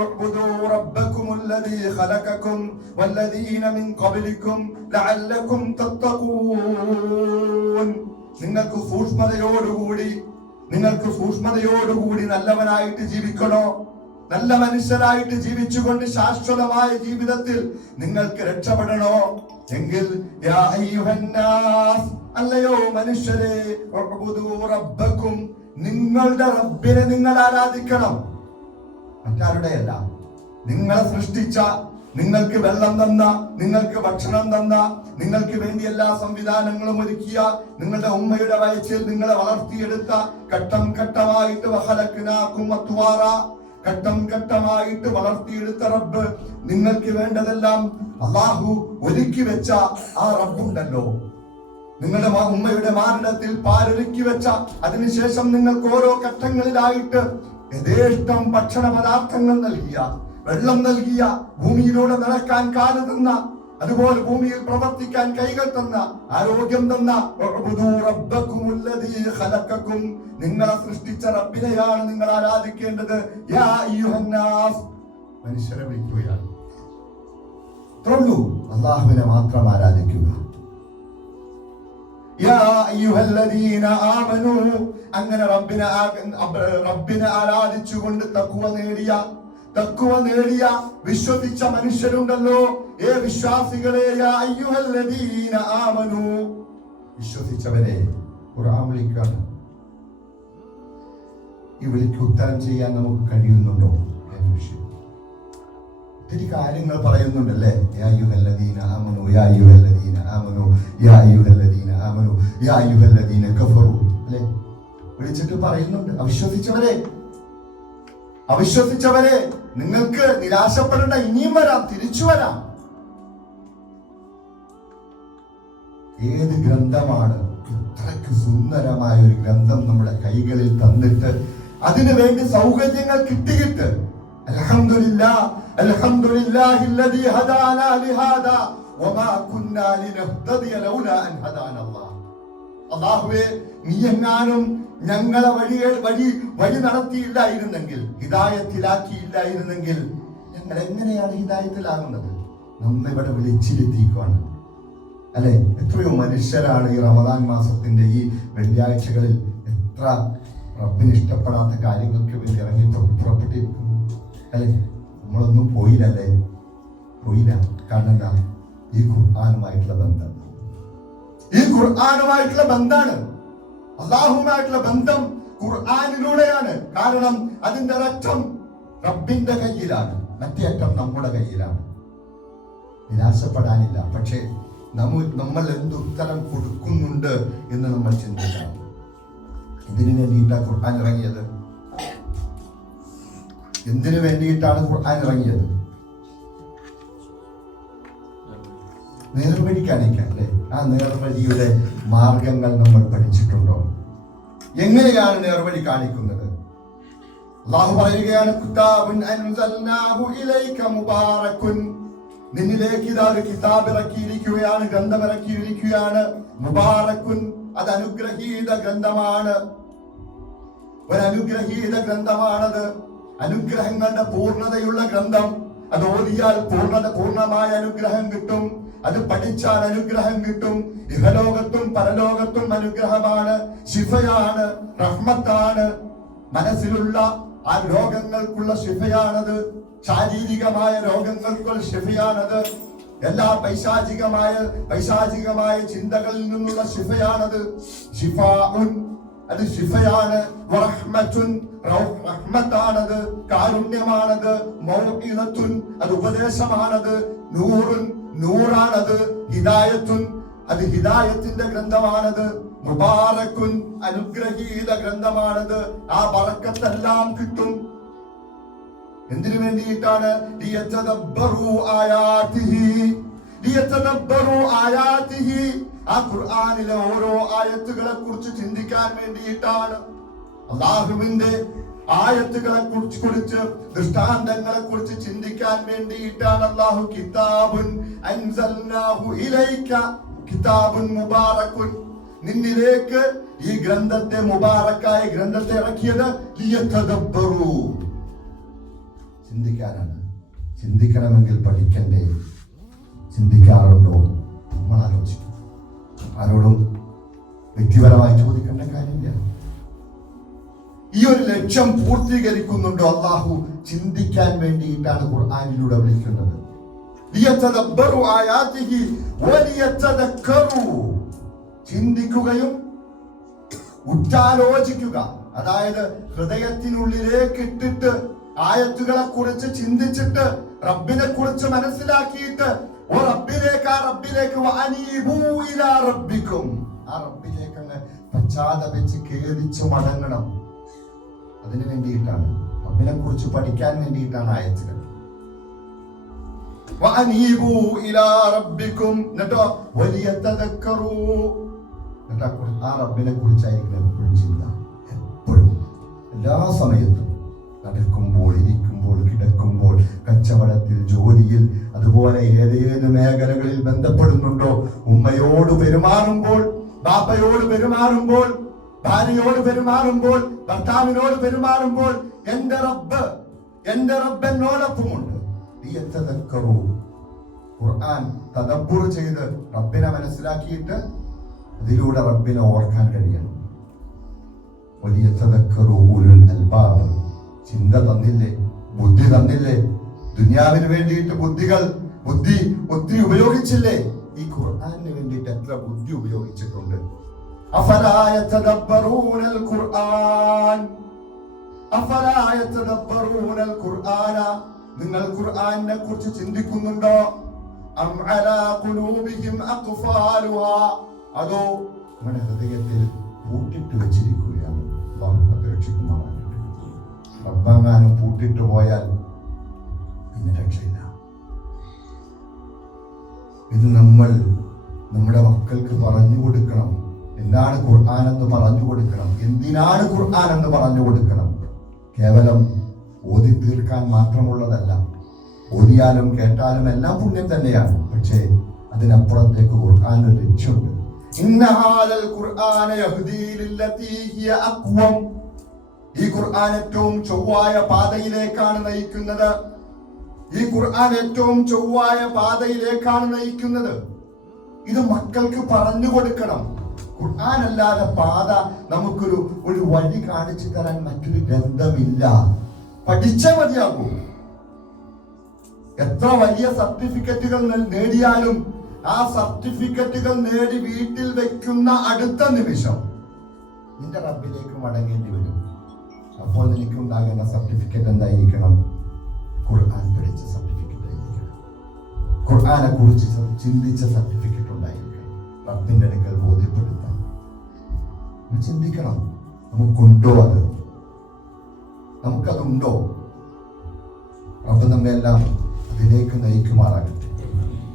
اعبدوا ربكم الذي خلقكم والذين من قبلكم لعلكم تتقون. നിങ്ങൾക്ക് സൂക്ഷ്മതയോടുകൂടി നല്ലവനായിട്ട് ജീവിക്കണോ? നല്ല മനുഷ്യരായിട്ട് ജീവിച്ചുകൊണ്ട് ശാശ്വതമായ ജീവിതത്തിൽ നിങ്ങൾക്ക് രക്ഷപ്പെടണോ എങ്കിൽ യാ അയ്യുഹന്നാസ്, അല്ലയോ മനുഷ്യരെ, ഉഅ്ബുദൂ റബ്ബക്കും, നിങ്ങളുടെ റബ്ബിനെ നിങ്ങൾ ആരാധിക്കണം. മറ്റാരുടെയല്ല. നിങ്ങളെ സൃഷ്ടിച്ച, നിങ്ങൾക്ക് വെള്ളം തന്ന, നിങ്ങൾക്ക് ഭക്ഷണം തന്ന, നിങ്ങൾക്ക് വേണ്ടി എല്ലാ സംവിധാനങ്ങളും ഒരുക്കിയ, നിങ്ങളുടെ ഉമ്മയുടെ വയറ്റിൽ നിങ്ങളെ വളർത്തിയെടുത്ത, ഘട്ടം ഘട്ടമായിട്ട് ഘട്ടം ഘട്ടമായിട്ട് വളർത്തിയെടുത്ത റബ്ബ്, നിങ്ങൾക്ക് വേണ്ടതെല്ലാം അല്ലാഹു ഒരുക്കി വെച്ച ആ റബ്ബുണ്ടല്ലോ. നിങ്ങളുടെ ഉമ്മയുടെ മാറിടത്തിൽ പാലൊരുക്കി വെച്ച, അതിനുശേഷം നിങ്ങൾക്ക് ഓരോ ഘട്ടങ്ങളിലായിട്ട് യഥേഷ്ടം ഭക്ഷണ പദാർത്ഥങ്ങൾ നൽകിയ, വെള്ളം നൽകിയ, ഭൂമിയിലൂടെ നടക്കാൻ കാല് തന്ന, അതുപോലെ ഭൂമിയിൽ പ്രവർത്തിക്കാൻ കൈകൾ തന്ന, ആരോഗ്യം തന്ന, നിങ്ങളെ സൃഷ്ടിച്ച റബ്ബിനെയാണ് നിങ്ങൾ ആരാധിക്കേണ്ടത്. യാ അയ്യുഹന്നാസ്, മനുഷ്യരെ വിളിക്കുകയാണ്. അല്ലാഹുവിനെ മാത്രം ആരാധിക്കുക. യാ അയ്യുഹല്ലദീന ആമനൂ, അങ്ങനെ റബ്ബിനെ ആരാധിച്ചുകൊണ്ട് തഖ്വ നേടിയ വിശ്വസിച്ച മനുഷ്യരുണ്ടല്ലോ. വിശ്വാസികളെ, യാ അയ്യുഹല്ലദീന ആമനൂ, വിശ്വസിച്ചവരെ ഖുർആൻ വിളിക്കുകയാണ്. ഈ വിളിക്ക് ഉത്തരം ചെയ്യാൻ നമുക്ക് കഴിയുന്നുണ്ടോ? ഒത്തിരി കാര്യങ്ങൾ പറയുന്നുണ്ടല്ലേ. യാ അയ്യുഹല്ലദീന ആമനൂ, യാ അയ്യുഹല്ലദീന ആമനൂ, യാ അയ്യുഹല്ലദീന ആമനൂ, യാ അയ്യുഹല്ലദീന കഫറൂ, അല്ലേ? വിളിച്ചിട്ട് പറയുന്നുണ്ട്, അവിശ്വസിച്ചവരെ നിങ്ങൾക്ക് നിരാശപ്പെടേണ്ട, ഇനിയും വരാം, തിരിച്ചു വരാം. ഏത് ഗ്രന്ഥമാണ് ഇത്രയ്ക്ക് സുന്ദരമായ ഒരു ഗ്രന്ഥം നമ്മുടെ കൈകളിൽ തന്നിട്ട് അതിനു വേണ്ടി സൗകര്യങ്ങൾ കിട്ടിയിട്ട് അൽഹംദുലില്ലാഹില്ലദീ ഹദാനാ ലിഹാദാ വമാ കുന്നാ ലിനഹ്തദിയ ലൗലാ അൻ ഹദാന അല്ലാഹ്. അല്ലാഹുവേ, നീ എങ്ങാനും ഞങ്ങളെ വഴി നടത്തിയില്ലായിരുന്നെങ്കിൽ, ഹിദായത്തിലാക്കിയില്ലായിരുന്നെങ്കിൽ ഞങ്ങൾ എങ്ങനെയാണ് ഹിദായത്തിലാകുന്നത്? നമ്മിവിടെ വിളിച്ചിരുത്തിക്കുവാണ്, അല്ലെ? എത്രയോ മനുഷ്യരാണ് ഈ റമദാൻ മാസത്തിന്റെ ഈ വെള്ളിയാഴ്ചകളിൽ എത്ര റബ്ബിന് ഇഷ്ടപ്പെടാത്ത കാര്യങ്ങൾക്ക് വേണ്ടി ഇറങ്ങി പുറപ്പെട്ടിരിക്കുന്നു, അല്ലെ? നമ്മളൊന്നും പോയില്ല. കാരണം എന്താ? ഈ ഖുർആനുമായിട്ടുള്ള ബന്ധമാണ്. അല്ലാഹുമായിട്ടുള്ള ബന്ധം ഖുർആനിലൂടെയാണ്. കാരണം അതിന്റെ ഒരറ്റം റബ്ബിന്റെ കയ്യിലാണ്, മറ്റേ അറ്റം നമ്മുടെ കയ്യിലാണ്. നിരാശപ്പെടാനില്ല. പക്ഷേ നമ്മൾ എന്തുത്തരം കൊടുക്കുന്നുണ്ട് എന്ന് നമ്മൾ ചിന്തിക്കണം. ഇതിനു വേണ്ടിയിട്ടാണ് ഖുർആൻ ഇറങ്ങിയത്. എന്തിനു വേണ്ടിയിട്ടാണ് ഖുർആൻ ഇറങ്ങിയത്? നേർവഴി കാണിക്കാൻ, അല്ലെ? ആ നേർവഴിയുടെ മാർഗങ്ങൾ നമ്മൾ പഠിച്ചിട്ടുണ്ടോ? എങ്ങനെയാണ് നേർവഴി കാണിക്കുന്നത്? അല്ലാഹു പറയുകയാണ്, കിതാബുൻ അൻസൽനാഹു ഇലൈക മുബാറകുൻ, നിന്നിലേക്ക് ഇതാ ഒരു കിതാബ് ഇറക്കിയിരിക്കുകയാണ്, ഗ്രന്ഥം ഇറക്കിയിരിക്കുകയാണ്. മുബാറകുൻ, അത് അനുഗ്രഹീത ഗ്രന്ഥമാണ്. ഒരു അനുഗ്രഹീത ഗ്രന്ഥമാണത്. അനുഗ്രഹങ്ങളുടെ പൂർണ്ണതയുള്ള ഗ്രന്ഥം. അത് ഓതിയാൽ പൂർണ്ണമായ അനുഗ്രഹം കിട്ടും. അത് പഠിച്ചാൽ അനുഗ്രഹം കിട്ടും. ഇഹലോകത്തും പരലോകത്തും അനുഗ്രഹമാണ്, ശിഫയാണ്, റഹ്മത്താണ്. മനസ്സിലുള്ള ആ രോഗങ്ങൾക്കുള്ള ശിഫയാണത്. ശാരീരികമായ രോഗങ്ങൾക്കുള്ള ശിഫയാണത്. എല്ലാ പൈശാചികമായ ചിന്തകളിൽ നിന്നുള്ള ശിഫയാണത്. ശിഫാഉൻ, അത് ശിഫയാണ്. വറഹ്മത്തുൻ, റഹ്മത്താണത്, കാരുണ്യമാണത്. മൗഇദത്തുൻ, അത് ഉപദേശമാണത്. നൂറുൻ, നൂറാണത്. ഹിദായത്തുൻ, അത് ഹിദായത്തിന്റെ ഗ്രന്ഥമാണത്. മുബാറക്കുൻ, അനുഗ്രഹീത ഗ്രന്ഥമാണത്. ആ ബറക്കത്തെല്ലാം കിട്ടും. എന്തിനു വേണ്ടിയിട്ടാണ്? ആ ഖുർആനിലെ ഓരോ ആയത്തുകളെ കുറിച്ച് ചിന്തിക്കാൻ വേണ്ടിയിട്ടാണ്. അല്ലാഹുവിന്റെ ആയത്തുകളെ കുറിച്ച് ദൃഷ്ടാന്തങ്ങളെ കുറിച്ച് ചിന്തിക്കാൻ വേണ്ടിയിട്ടാണ് അല്ലാഹു കിതാബുൻ അൻസൽനാഹു ഇലൈക കിതാബുൻ മുബാറകുൻ, നിന്നിലേക്ക് ഈ ഗ്രന്ഥത്തെ, മുബാറക്കായ ഗ്രന്ഥത്തെ ഇറക്കിയത് ലിയതദബ്ബറു, ചിന്തിക്കാനാണ്. ചിന്തിക്കണമെങ്കിൽ പഠിക്കണ്ടേ? ചിന്തിക്കാറുണ്ടോ? നമ്മൾ ആലോചിക്കും. ആരോടും വ്യക്തിപരമായി ചോദിക്കേണ്ട കാര്യമില്ല. ഈ ഒരു ലക്ഷ്യം പൂർത്തീകരിക്കുന്നുണ്ടോ അല്ലാഹു? ചിന്തിക്കാൻ വേണ്ടിയിട്ടാണ് ഖുർആനിലൂടെ വിളിക്കുന്നത്. ലിയതദബ്ബറു ആയാതിഹി വലിയതദക്കറു, ചിന്തിക്കുകയും ഉറ്റാലോചിക്കുക. അതായത് ഹൃദയത്തിനുള്ളിലേക്ക് ഇട്ടിട്ട് ആയത്തുകളെ കുറിച്ച് ചിന്തിച്ചിട്ട് റബ്ബിനെ കുറിച്ച് മനസ്സിലാക്കിയിട്ട് ആ റബ്ബിലേക്ക് അങ്ങ് പശ്ചാത്തപിച്ച് ഖേദിച്ച് മടങ്ങണം. അതിനു വേണ്ടിയിട്ടാണ്, റബ്ബിനെ കുറിച്ച് പഠിക്കാൻ വേണ്ടിയിട്ടാണ് ആയത്തുകൾ. ആ റബ്ബിനെ കുറിച്ചായിരിക്കും എപ്പോഴും ചിന്ത, എപ്പോഴും, എല്ലാ സമയത്തും. നടക്കുമ്പോൾ, ഇരിക്കുമ്പോൾ, കിടക്കുമ്പോൾ, കച്ചവടത്തിൽ, ജോലിയിൽ, അതുപോലെ ഏതേത് മേഖലകളിൽ ബന്ധപ്പെടുന്നുണ്ടോ, ഉമ്മയോട് പെരുമാറുമ്പോൾ, ബാപ്പയോട് പെരുമാറുമ്പോൾ, ഭാര്യയോട് പെരുമാറുമ്പോൾ, ഭർത്താവിനോട് പെരുമാറുമ്പോൾ എന്റെ റബ്ബ് എന്നോടൊപ്പമുണ്ട്. ഖുർആൻ തദബ്ബുർ ചെയ്ത് റബ്ബിനെ മനസ്സിലാക്കിയിട്ട് അതിലൂടെ റബ്ബിനെ ഓർക്കാൻ കഴിയണം. വലിയ അൽബാബ്, ചിന്ത തന്നില്ലേ, ബുദ്ധി തന്നില്ലേ, ദുനിയാവിന് വേണ്ടിയിട്ട് ബുദ്ധി ഒത്തിരി ഉപയോഗിച്ചില്ലേ? ഈ ഖുർആനിന് വേണ്ടിയിട്ട് എത്ര ബുദ്ധി ഉപയോഗിച്ചിട്ടുണ്ട്. അഫലാ യതദബ്ബറൂനൽ ഖുർആൻ, അഫലാ യതദബ്ബറൂനൽ ഖുർആന, നിങ്ങൾ ഖുർആനിനെ കുറിച്ച് ചിന്തിക്കുന്നുണ്ടോ? അം അലാ ഖുലൂബിഹിം അഖ്ഫാലുഹാ, അതോ നമ്മുടെ ഹൃദയത്തിൽ പൂട്ടിട്ട് വെച്ചിരിക്കുകയാണ്? റബ്ബാങ്ങാനും പൂട്ടിട്ട് പോയാൽ പിന്നെ രക്ഷയില്ല. ഇത് നമ്മൾ നമ്മുടെ മക്കൾക്ക് പറഞ്ഞു കൊടുക്കണം. എന്താണ് ഖുർആൻ എന്ന് പറഞ്ഞു കൊടുക്കണം. എന്തിനാണ് ഖുർആൻ എന്ന് പറഞ്ഞു കൊടുക്കണം. കേവലം ഓതി തീർക്കാൻ മാത്രമുള്ളതല്ല. ഓതിയാലും കേട്ടാലും എല്ലാം പുണ്യം തന്നെയാണ്. പക്ഷേ അതിനപ്പുറത്തേക്ക് ഖുർആൻ ഒരു ലക്ഷ്യമുണ്ട്. ഈ ഖുർആൻ ഏറ്റവും ചൊവ്വായ പാതയിലേക്കാണ് നയിക്കുന്നത്. ഈ ഖുർആൻ ഏറ്റവും ചൊവ്വായ പാതയിലേക്കാണ് നയിക്കുന്നത്. ഇത് മക്കൾക്ക് പറഞ്ഞു കൊടുക്കണം. ഖുർആൻ അല്ലാതെ പാത നമുക്കൊരു വഴി കാണിച്ചു തരാൻ മറ്റൊരു ഗ്രന്ഥമില്ല. പഠിച്ചേ മതിയാകൂ. എത്ര വലിയ സർട്ടിഫിക്കറ്റുകൾ നേടിയാലും ആ സർട്ടിഫിക്കറ്റുകൾ നേടി വീട്ടിൽ വെക്കുന്ന അടുത്ത നിമിഷം നിന്റെ റബ്ബിലേക്ക് മടങ്ങേണ്ടി വരും. അപ്പോൾ നിനക്കുണ്ടാകുന്ന സർട്ടിഫിക്കറ്റ് എന്തായിരിക്കണം? ഖുർആൻ പഠിച്ച സർട്ടിഫിക്കറ്റ് ആയിരിക്കണം. ഖുർആനെ കുറിച്ച് ചിന്തിച്ച സർട്ടിഫിക്കറ്റ് ഉണ്ടായിരിക്കണം. റബ്ബിന്റെ അടുക്കൽ ബോധ്യപ്പെടുത്താൻ ചിന്തിക്കണം. നമുക്കുണ്ടോ? നമുക്കതുണ്ടോ? റബ്ബ് നമ്മെല്ലാം അതിലേക്ക് നയിക്കുമാറാകട്ടെ.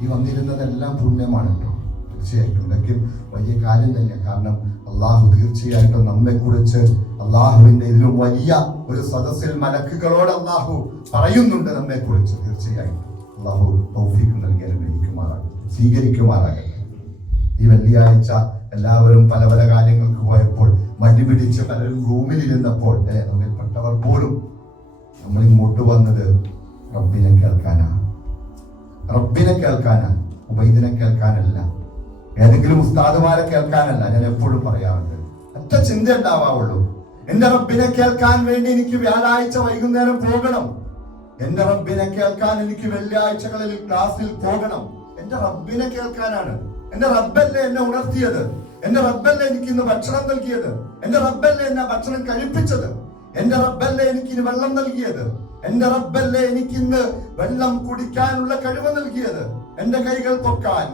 ഈ വന്നിരുന്നതെല്ലാം പുണ്യമാണ് കേട്ടോ. തീർച്ചയായിട്ടും ഇതൊക്കെ വലിയ കാര്യം തന്നെയാണ്. കാരണം അള്ളാഹു തീർച്ചയായിട്ടും നമ്മെക്കുറിച്ച് അള്ളാഹുവിന്റെ ഇതിലും വലിയ ഒരു സദസ്സിൽ മലക്കുകളോട് അള്ളാഹു പറയുന്നുണ്ട് നമ്മെക്കുറിച്ച്. തീർച്ചയായിട്ടും അള്ളാഹു തൗഫീഖ് നൽകി അനുഗ്രഹിക്കുമാറാകട്ടെ, സ്വീകരിക്കുമാറാകട്ടെ. ഈ വെള്ളിയാഴ്ച എല്ലാവരും പല പല കാര്യങ്ങൾക്ക് പോയപ്പോൾ മടി പിടിച്ച് പലരും റൂമിലിരുന്നപ്പോൾ നമ്മിൽപ്പെട്ടവർ പോലും നമ്മൾ ഇങ്ങോട്ട് വന്നത് റബ്ബിനെ കേൾക്കാനാണ്. റബ്ബിനെ കേൾക്കാനാണ്, ഉബൈദിനെ കേൾക്കാനല്ല, ഏതെങ്കിലും ഉസ്താദുമാരെ കേൾക്കാനല്ല. ഞാൻ എപ്പോഴും പറയാറുണ്ട്, ഒറ്റ ചിന്ത ഉണ്ടാവുള്ളൂ. എന്റെ റബ്ബിനെ കേൾക്കാൻ വേണ്ടി എനിക്ക് വ്യാഴാഴ്ച വൈകുന്നേരം പോകണം. എന്റെ റബ്ബിനെ കേൾക്കാൻ എനിക്ക് വെള്ളിയാഴ്ചകളിൽ ക്ലാസ്സിൽ പോകണം. എന്റെ റബ്ബിനെ കേൾക്കാനാണ്. എന്റെ റബ്ബല്ലേ എന്നെ ഉണർത്തിയത്. എന്റെ റബ്ബല്ലേ എനിക്ക് ഇന്ന് ഭക്ഷണം നൽകിയത്. എന്റെ റബ്ബല്ലേ എന്നെ ഭക്ഷണം കഴിപ്പിച്ചത്. എന്റെ റബ്ബല്ലേ എനിക്ക് ഇന്ന് വെള്ളം നൽകിയത്. എന്റെ റബ്ബല്ലേ എനിക്ക് ഇന്ന് വെള്ളം കുടിക്കാനുള്ള കഴിവ് നൽകിയത്. എന്റെ കൈകൾ പൊക്കാൻ,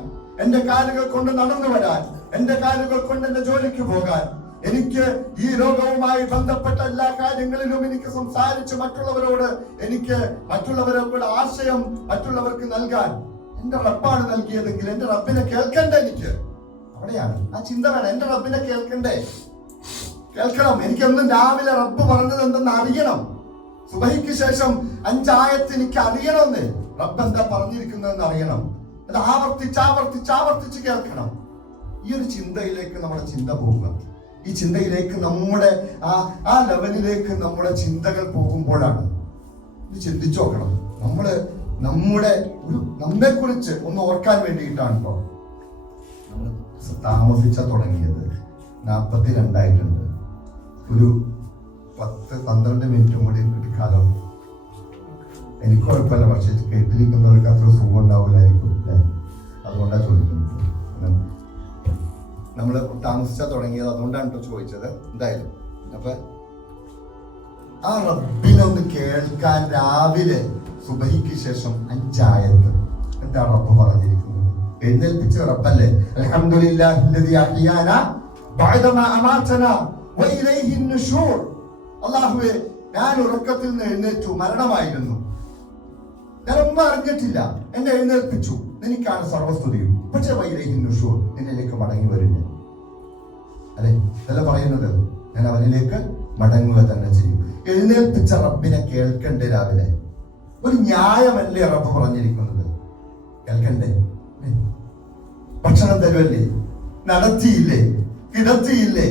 എന്റെ കാലുകൾ കൊണ്ട് നടന്നു വരാൻ, എന്റെ കാലുകൾ കൊണ്ട് എന്റെ ജോലിക്ക് പോകാൻ, എനിക്ക് ഈ ലോകവുമായി ബന്ധപ്പെട്ട എല്ലാ കാര്യങ്ങളിലും എനിക്ക് സംസാരിച്ച് മറ്റുള്ളവരോട് ആശയം മറ്റുള്ളവർക്ക് നൽകാൻ എന്റെ റബ്ബാണ് നൽകിയതെങ്കിൽ എന്റെ റബ്ബിനെ കേൾക്കണ്ടേ? എനിക്ക് അവിടെയാണ് ആ ചിന്ത വേണം. എന്റെ റബ്ബിനെ കേൾക്കണ്ടേ? കേൾക്കണം. എനിക്കെന്നും രാവിലെ റബ്ബ് പറഞ്ഞത് എന്തെന്ന് അറിയണം. സുബഹിക്ക് ശേഷം 5 ആയത്ത് എനിക്ക് അറിയണമെന്ന്. റബ്ബ് എന്താ പറഞ്ഞിരിക്കുന്നതെന്ന് അറിയണം. അത് ആവർത്തിച്ച് കേൾക്കണം. ഈ ഒരു ചിന്തയിലേക്ക് നമ്മുടെ ചിന്ത പോവുക. ഈ ചിന്തയിലേക്ക് നമ്മുടെ ആ ലെവലിലേക്ക് നമ്മുടെ ചിന്തകൾ പോകുമ്പോഴാണ് ഇത് ചിന്തിച്ചു നോക്കണം. നമ്മെ കുറിച്ച് ഒന്ന് ഓർക്കാൻ വേണ്ടിയിട്ടാണ് ഇപ്പൊ നമ്മൾ താമസിച്ച തുടങ്ങിയത്. 42 ഒരു 10-12 മിനിറ്റും കൂടി കിട്ടിക്കാലോ. എനിക്ക് കുഴപ്പമില്ല, പക്ഷെ കേട്ടിരിക്കുന്നവർക്ക് അത്ര സുഖം ഉണ്ടാവില്ലായിരിക്കും അല്ലേ? അതുകൊണ്ടാണ് ചോദിക്കുന്നത്. നമ്മൾ താമസിച്ചാ തുടങ്ങിയത്, അതുകൊണ്ടാണ് കേട്ടോ ചോദിച്ചത്. എന്തായാലും അപ്പൊ ആ റബ്ബിനെ ഒന്ന് കേൾക്കാൻ രാവിലെ സുബഹിക്ക് ശേഷം 5 ആയത്ത് എന്താ റബ്ബ് പറഞ്ഞിരിക്കുന്നത്? എഴുന്നേൽപ്പിച്ച റബ്ബല്ലേ. അൽഹംദുലില്ലാഹില്ലദീ അഹ്യാനാ ബഅദമാ അമാതനാ വഇലൈഹി നുശൂർ. അല്ലാഹുവേ, ഞാൻ ഉറക്കത്തിൽ നിന്ന് എഴുന്നേറ്റു, മരണമായിരുന്നു, ഞാനൊന്നും അറിഞ്ഞിട്ടില്ല, എന്നെ എഴുന്നേൽപ്പിച്ചു, എനിക്കാണ് സർവസ്തുതിയും. പക്ഷെ വൈലൈഹി നുശൂർ, നിന്നിലേക്ക് മടങ്ങി വരുന്നു. അല്ലെ, ഇതല്ല പറയുന്നത്, ഞാൻ അവനിലേക്ക് മടങ്ങുക തന്നെ ചെയ്യും. എഴുന്നേൽപ്പിച്ച റബ്ബിനെ കേൾക്കണ്ടേ? രാവിലെ ഒരു ന്യായമല്ലേ റബ്ബ് പറഞ്ഞിരിക്കുന്നത്? കേൾക്കണ്ടേ? ഭക്ഷണം തരുമല്ലേ? നടത്തിയില്ലേ? കിടത്തിയില്ലേ?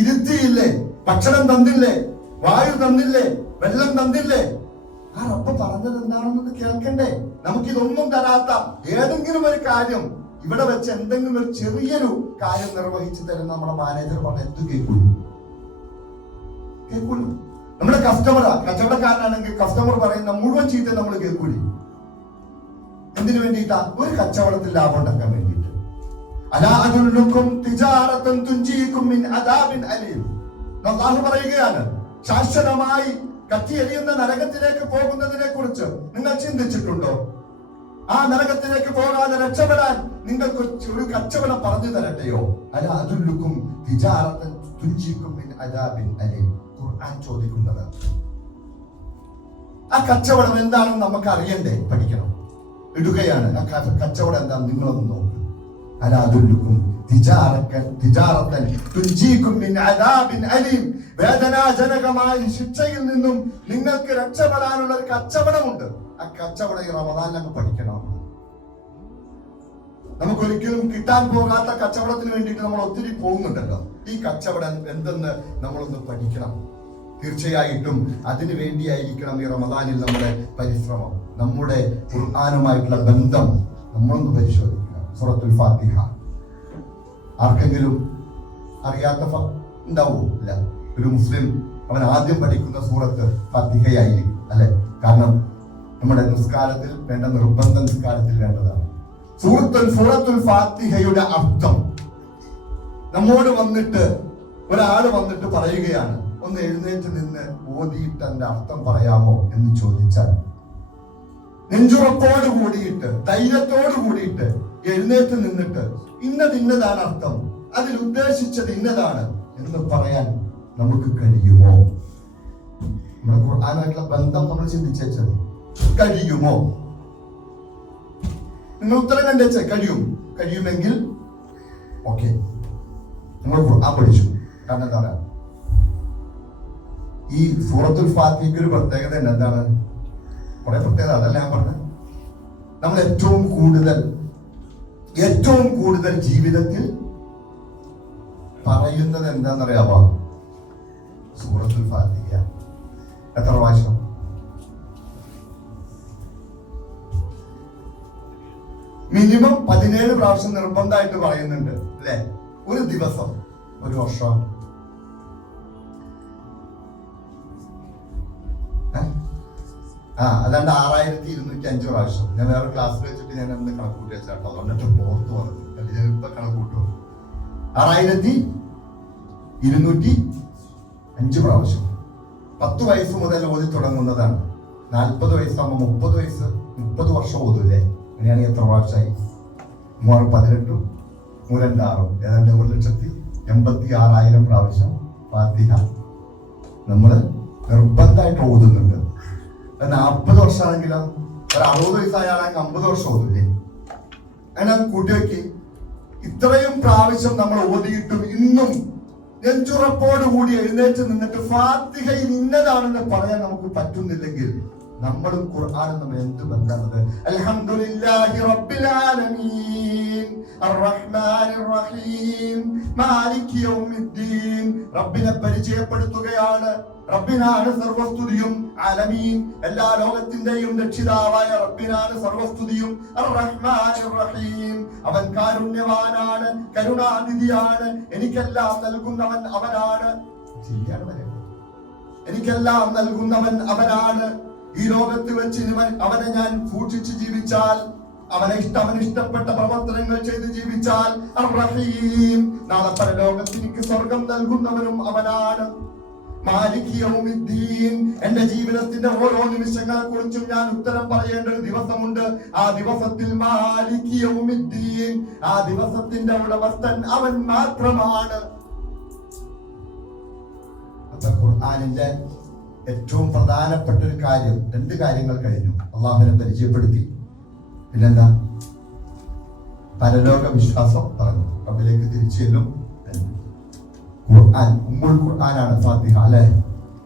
ഇരുത്തിയില്ലേ? ഭക്ഷണം തന്നില്ലേ? വായു തന്നില്ലേ? വെള്ളം തന്നില്ലേ? ആ റബ്ബ് പറഞ്ഞത് എന്താണെന്ന് കേൾക്കണ്ടേ? നമുക്കിതൊന്നും തരാത്ത ഏതെങ്കിലും ഒരു കാര്യം ഇവിടെ വെച്ച് എന്തെങ്കിലും ഒരു ചെറിയൊരു കാര്യം നിർവഹിച്ചു തരുന്ന നമ്മുടെ മാനേജർ പറഞ്ഞ എന്ത് കേൾക്കുള്ളൂ? നമ്മുടെ കച്ചവടക്കാരനാണെങ്കിൽ കസ്റ്റമർ പറയുന്ന മുഴുവൻ ചീത്ത നമ്മൾ കേൾക്കൂലേ? എന്തിനു വേണ്ടിയിട്ടാ? ഒരു കച്ചവടത്തിൽ ലാഭം ഉണ്ടാക്കാൻ വേണ്ടിയിട്ട്. അലാ അദുല്ലുക്കും തിജാറതൻ തുൻജീകും മിൻ അദാബിൻ അലീം. അല്ലാഹു പറയുകയാണ്, ശാശ്വതമായി കത്തിയെരിയുന്ന നരകത്തിലേക്ക് പോകുന്നതിനെ കുറിച്ച് നിങ്ങൾ ചിന്തിച്ചിട്ടുണ്ടോ? ആ നരകത്തിലേക്ക് പോകാതെ രക്ഷപ്പെടാൻ നിങ്ങൾക്ക് ഒരു കച്ചവടം പറഞ്ഞു തരട്ടെയോ? അലാ അദുല്ലുക്കും തിജാറതൻ തുൻജീകും മിൻ അദാബിൻ അലീം. ഖുർആൻ ചോദിക്കുന്നത് ആ കച്ചവടം എന്താണെന്ന് നമുക്ക് അറിയണ്ടേ? പഠിക്കണം. ഇടുകയാണ് ആ കച്ചവടം എന്താണെന്ന് നിങ്ങളൊന്ന് നോക്ക്. അലാദുല്ലുക്കും തിജാറത്തൻ തുൻജീകും മിൻ അദാബിൻ അലീം. വേദനാജനകമായ ശിക്ഷയിൽ നിന്നും നിങ്ങൾക്ക് രക്ഷപ്പെടാനുള്ള ഒരു കച്ചവടമുണ്ട്. ആ കച്ചവടം ഈ റമദാനിലൊക്കെ പഠിക്കണം. നമുക്കൊരിക്കലും കിട്ടാൻ പോകാത്ത കച്ചവടത്തിന് വേണ്ടിയിട്ട് നമ്മൾ ഒത്തിരി പോകുന്നുണ്ടല്ലോ. ഈ കച്ചവടം എന്തെന്ന് നമ്മളൊന്ന് പഠിക്കണം. തീർച്ചയായിട്ടും അതിനു വേണ്ടിയായിരിക്കണം ഈ റമദാനിൽ നമ്മുടെ പരിശ്രമം. നമ്മുടെ ഖുർആനുമായിട്ടുള്ള ബന്ധം നമ്മളൊന്ന് പരിശോധിക്കുക. സൂറത്തുൽ ഫാത്തിഹ ആർക്കെങ്കിലും അറിയാത്ത ഉണ്ടാവോ? ഇല്ല. ഒരു മുസ്ലിം അവൻ ആദ്യം പഠിക്കുന്ന സൂറത്ത് ഫാത്തിഹയായിരിക്കും, അല്ലെ? കാരണം നമ്മുടെ നിസ്കാരത്തിൽ വേണ്ട, നിർബന്ധ നിസ്കാരത്തിൽ വേണ്ടതാണ്. സൂറത്തുൽ ഫാത്തിഹയുടെ അർത്ഥം നമ്മോട് വന്നിട്ട് ഒരാള് വന്നിട്ട് പറയുകയാണ്, ഒന്ന് എഴുന്നേറ്റ് നിന്ന് ഓതിയിട്ട് അതിന്റെ അർത്ഥം പറയാമോ എന്ന് ചോദിച്ചാൽ, നെഞ്ചുറപ്പോട് കൂടിയിട്ട് ധൈര്യത്തോട് കൂടിയിട്ട് എഴുന്നേറ്റ് നിന്നിട്ട് ഇന്നതാണ് അർത്ഥം, അതിൽ ഉദ്ദേശിച്ചത് ഇന്നതാണ് എന്ന് പറയാൻ നമുക്ക് കഴിയുമോ? നമ്മുടെ ഖുർആനുമായിട്ടുള്ള ബന്ധം നമ്മൾ ചിന്തിച്ചത് കഴിയുമോ? നിങ്ങൾ ഉത്തരം കണ്ടേച്ചേ കഴിയുമെങ്കിൽ ഓക്കെ, നമ്മൾ ഖുർആൻ പഠിച്ചു. കാരണം എന്താ പറയാ, ഈ സൂറത്തുൽ ഫാത്തിഹയ്ക്ക് ഒരു പ്രത്യേകത ഉണ്ട്. എന്താണ്? കുറെ പ്രത്യേകത. അതല്ല ഞാൻ പറഞ്ഞത്. നമ്മൾ ഏറ്റവും കൂടുതൽ ജീവിതത്തിൽ പറയുന്നത് എന്താണെന്നറിയാമോ? സൂറത്തുൽ ഫാത്തിഹ. എത്ര പ്രാവശ്യം? മിനിമം 17 പ്രാവശ്യം നിർബന്ധമായിട്ട് പറയുന്നുണ്ട്, അല്ലെ? ഒരു ദിവസം, ഒരു വർഷം. അല്ലാണ്ട് 6205 പ്രാവശ്യം. ഞാൻ വേറെ ക്ലാസ്സിൽ വെച്ചിട്ട് ഞാൻ അന്ന് കണക്കൂട്ടി വെച്ചാട്ടോ, അതുകൊണ്ടിട്ട് പുറത്ത് വന്നത്. അല്ലെങ്കിൽ ഇപ്പൊ കണക്കൂട്ടും. 6205 പ്രാവശ്യം 10 വയസ്സ് മുതൽ ഓതി തുടങ്ങുന്നതാണ്. 40 വയസ്സാകുമ്പോൾ 30 വർഷം ഓതൂല്ലേ? അങ്ങനെയാണെങ്കിൽ എത്ര പ്രാവശ്യമായി? 318 326 ഏതാണ്ട് 1,86,000 പ്രാവശ്യം ഫാത്തിഹ നമ്മൾ നിർബന്ധമായിട്ട് ഓതുന്നുണ്ട്. 40 വർഷമാണെങ്കിലോ, ഒരു 60 വയസ്സായാണെങ്കിൽ 50 വർഷം ഓതൂല്ലേ? അങ്ങനെ കൂട്ടിവെക്ക്. ഇത്രയും പ്രാവശ്യം നമ്മൾ ഓതിയിട്ടും ഇന്നും നെഞ്ചുറപ്പോട് കൂടി എഴുന്നേറ്റ് നിന്നിട്ട് ഫാത്തിഹയിൽ ഇന്നതാണെന്ന് പറയാൻ നമുക്ക് പറ്റുന്നില്ലെങ്കിൽ നമ്മളും ഖുർആനും തമ്മിൽ എന്ത് ബന്ധമുള്ളത്? അൽഹംദുലില്ലാഹി റബ്ബിൽ ആലമീൻ അർറഹ്മാനിർ റഹീം മാലികി യൗമിദ്ദീൻ. റബ്ബിനെ പരിചയപ്പെടുത്തുകയാണ്. റബ്ബിനാണ് സർവസ്തുതിയും. ആലമീൻ, എല്ലാ ലോകത്തിന്റെയും രക്ഷിതാവായ റബ്ബിനാണ് സർവസ്തുതിയും. അർറഹ്മാനിർ റഹീം, അവൻ കാരുണ്യവാനാണ്, കരുണാനിധിയാണ്. എനിക്കെല്ലാം നൽകുന്നവൻ അവനാണ്. എനിക്കെല്ലാം നൽകുന്നവൻ അവനാണ്. ഈ ലോകത്ത് വെച്ച് അവനെ ഞാൻ സൂക്ഷിച്ച് ജീവിച്ചാൽ, അവനെ ഇഷ്ടപ്പെട്ട പ്രവർത്തനങ്ങൾ ചെയ്ത് ജീവിച്ചാൽ, അർറഹീം, നാളെ പരലോകത്ത് എനിക്ക് സ്വർഗം നൽകുന്നവനും അവനാണ്. മാലിക് യൗമിദ്ദീൻ, എന്റെ ജീവിതത്തിന്റെ ഓരോ നിമിഷങ്ങളെ കുറിച്ചും ഞാൻ ഉത്തരം പറയേണ്ട ഒരു ദിവസമുണ്ട്. ആ ദിവസത്തിൽ മാലിക് യൗമിദ്ദീൻ, ആ ദിവസത്തിന്റെ ഉടമസ്ഥൻ അവൻ മാത്രമാണ്. ഖുർആനിന്റെ ഏറ്റവും പ്രധാനപ്പെട്ട ഒരു കാര്യം, 2 കാര്യങ്ങൾ കഴിഞ്ഞു. അള്ളാഹുവിനെ പരിചയപ്പെടുത്തി, പിന്നെന്താ? പരലോക വിശ്വാസം പറഞ്ഞു, റബ്ബിലേക്ക് തിരിച്ചു ചെല്ലും. ഖുർആൻ, ഉമ്മുൽ ഖുർആനാണ് ഫാത്തിഹ, അല്ലെ?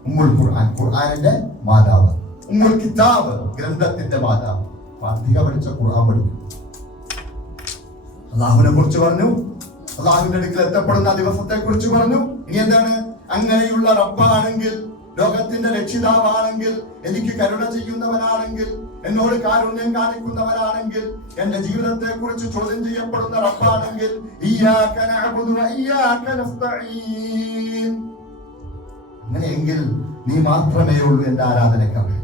ഉമ്മുൽ ഖുർആൻ, ഖുർആനിന്റെ മാതാവ്. ഉമ്മുൽ കിതാബ്, ഗ്രന്ഥത്തിന്റെ മാതാവ്. ഫാത്തിഹ പഠിച്ച ഖുർആൻ പഠിക്കും. അള്ളാഹുവിനെ കുറിച്ച് പറഞ്ഞു, അള്ളാഹുവിന്റെ അടുക്കൽ എത്തപ്പെടുന്ന ദിവസത്തെ കുറിച്ച് പറഞ്ഞു. ഇനി എന്താണ്? അങ്ങനെയുള്ള റബ്ബാണെങ്കിൽ, ലോകത്തിന്റെ രക്ഷിതാവാണെങ്കിൽ, എനിക്ക് കരുണ ചെയ്യുന്നവനാണെങ്കിൽ, എന്നോട് കാരുണ്യം കാണിക്കുന്നവനാണെങ്കിൽ, എന്റെ ജീവിതത്തെ കുറിച്ച് ചോദ്യം ചെയ്യപ്പെടുന്ന റബ്ബാണെങ്കിൽ, ഇയ്യാക നഅ്ബുദു വ ഇയ്യാക നസ്തഈൻ, അങ്ങനെയെങ്കിൽ നീ മാത്രമേ ഉള്ളൂ എന്റെ ആരാധനക്കാരൻ.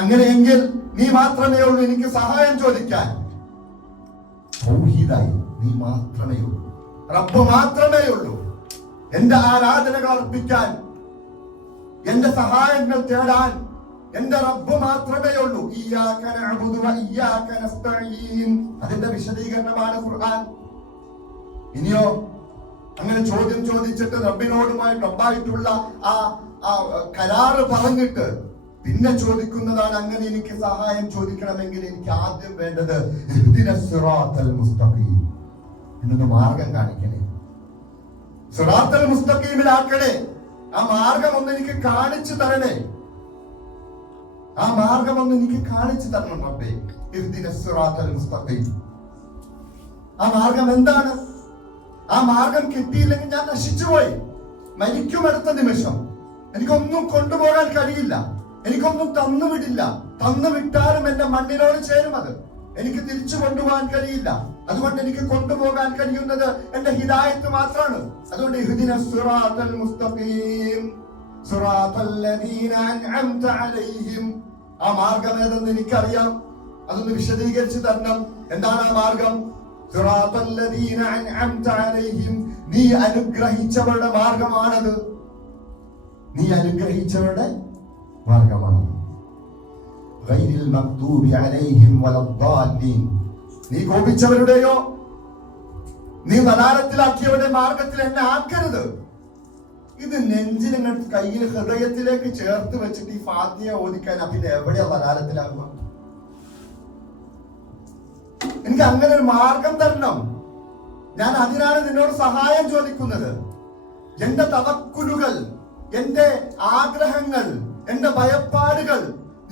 അങ്ങനെയെങ്കിൽ നീ മാത്രമേ ഉള്ളൂ എനിക്ക് സഹായം ചോദിക്കാൻ. തൗഹീദായി നീ മാത്രമേ ഉള്ളൂ, റബ്ബ് മാത്രമേ ഉള്ളൂ എന്റെ ആരാധനകൾ അർപ്പിക്കാൻ, എന്റെ സഹായങ്ങൾ തേടാൻ. എന്റെ റബ്ബ് മാത്രമേ ഉള്ളൂ. ഇയ്യാക നഅ്ബുദു വ ഇയ്യാക നസ്തഈൻ, അതിന്റെ വിശദീകരണമാണ് ഖുർആൻ. ഇനിയോ അങ്ങനെ ചോദ്യം ചോദിച്ചിട്ട് റബ്ബായിട്ടുള്ള ആ കരാറ് പറഞ്ഞിട്ട് പിന്നെ ചോദിക്കുന്നതാണ്, അങ്ങനെ എനിക്ക് സഹായം ചോദിക്കണമെങ്കിൽ എനിക്ക് ആദ്യം വേണ്ടത് ഇഹ്ദിനസ് സിറാത്തൽ മുസ്തഖീം, എന്നൊന്ന് മാർഗം കാണിക്കണേ, സിറാത്തൽ മുസ്തഖീമിലാക്കണേ. ആ മാർഗം ഒന്ന് എനിക്ക് കാണിച്ചു തരണേ, ആ മാർഗം ഒന്ന് എനിക്ക് കാണിച്ചു തരണം റബ്ബേ. ഇഹ്ദിനസ് സിറാത്തൽ മുസ്തഖീം, ആ മാർഗം എന്താണ്? ആ മാർഗം കിട്ടിയില്ലെങ്കിൽ ഞാൻ നശിച്ചുപോയി, മരിക്കും അടുത്ത നിമിഷം. എനിക്കൊന്നും കൊണ്ടുപോകാൻ കഴിയില്ല, എനിക്കൊന്നും തന്നുവിടില്ല. തന്നുവിട്ടാലും എന്റെ മണ്ണിനോട് ചേരും, അത് എനിക്ക് തിരിച്ചു കൊണ്ടുപോകാൻ കഴിയില്ല. അതുകൊണ്ട് എനിക്ക് കൊണ്ടുപോകാൻ കഴിയുന്നത് എന്റെ ഹിദായത്ത് മാത്രമാണ്. അതുകൊണ്ട് ഇഹ്ദിനസ് സിറാത്തൽ മുസ്തഖീം സിറാത്തൽ ലദീന അൻഅംത അലൈഹിം, ആ മാർഗം ഏതെന്ന് എനിക്കറിയാം, അതൊന്ന് വിശദീകരിച്ചു തരണം. എന്താണ് ആ മാർഗം? സിറാത്തൽ ലദീന അൻഅംത അലൈഹിം, നീ അനുഗ്രഹിച്ചവരുടെ മാർഗമാണത്, നീ അനുഗ്രഹിച്ചവരുടെ മാർഗമാണ്. ഗൈരിൽ മഗ്ദൂബി അലൈഹിം വലദ്ദാലിൻ, നീ കോപിച്ചവരുടെയോ നീ വലാലത്തിലാക്കിയവരുടെ മാർഗത്തിൽ എന്നെ ആക്കരുത്. ഇത് നെഞ്ചിനെ കയ്യിൽ ഹൃദയത്തിലേക്ക് ചേർത്ത് വെച്ചിട്ട് ഈ ഫാത്തിഹ ഓദിക്കാൻ പിന്നെ എവിടെയാ വലാലത്തിലാകുക? എനിക്ക് അങ്ങനെ ഒരു മാർഗം തരണം. ഞാൻ അതിനാണ് നിന്നോട് സഹായം ചോദിക്കുന്നത്. എന്റെ തവക്കുലുകൾ, എന്റെ ആഗ്രഹങ്ങൾ, എന്റെ ഭയപ്പാടുകൾ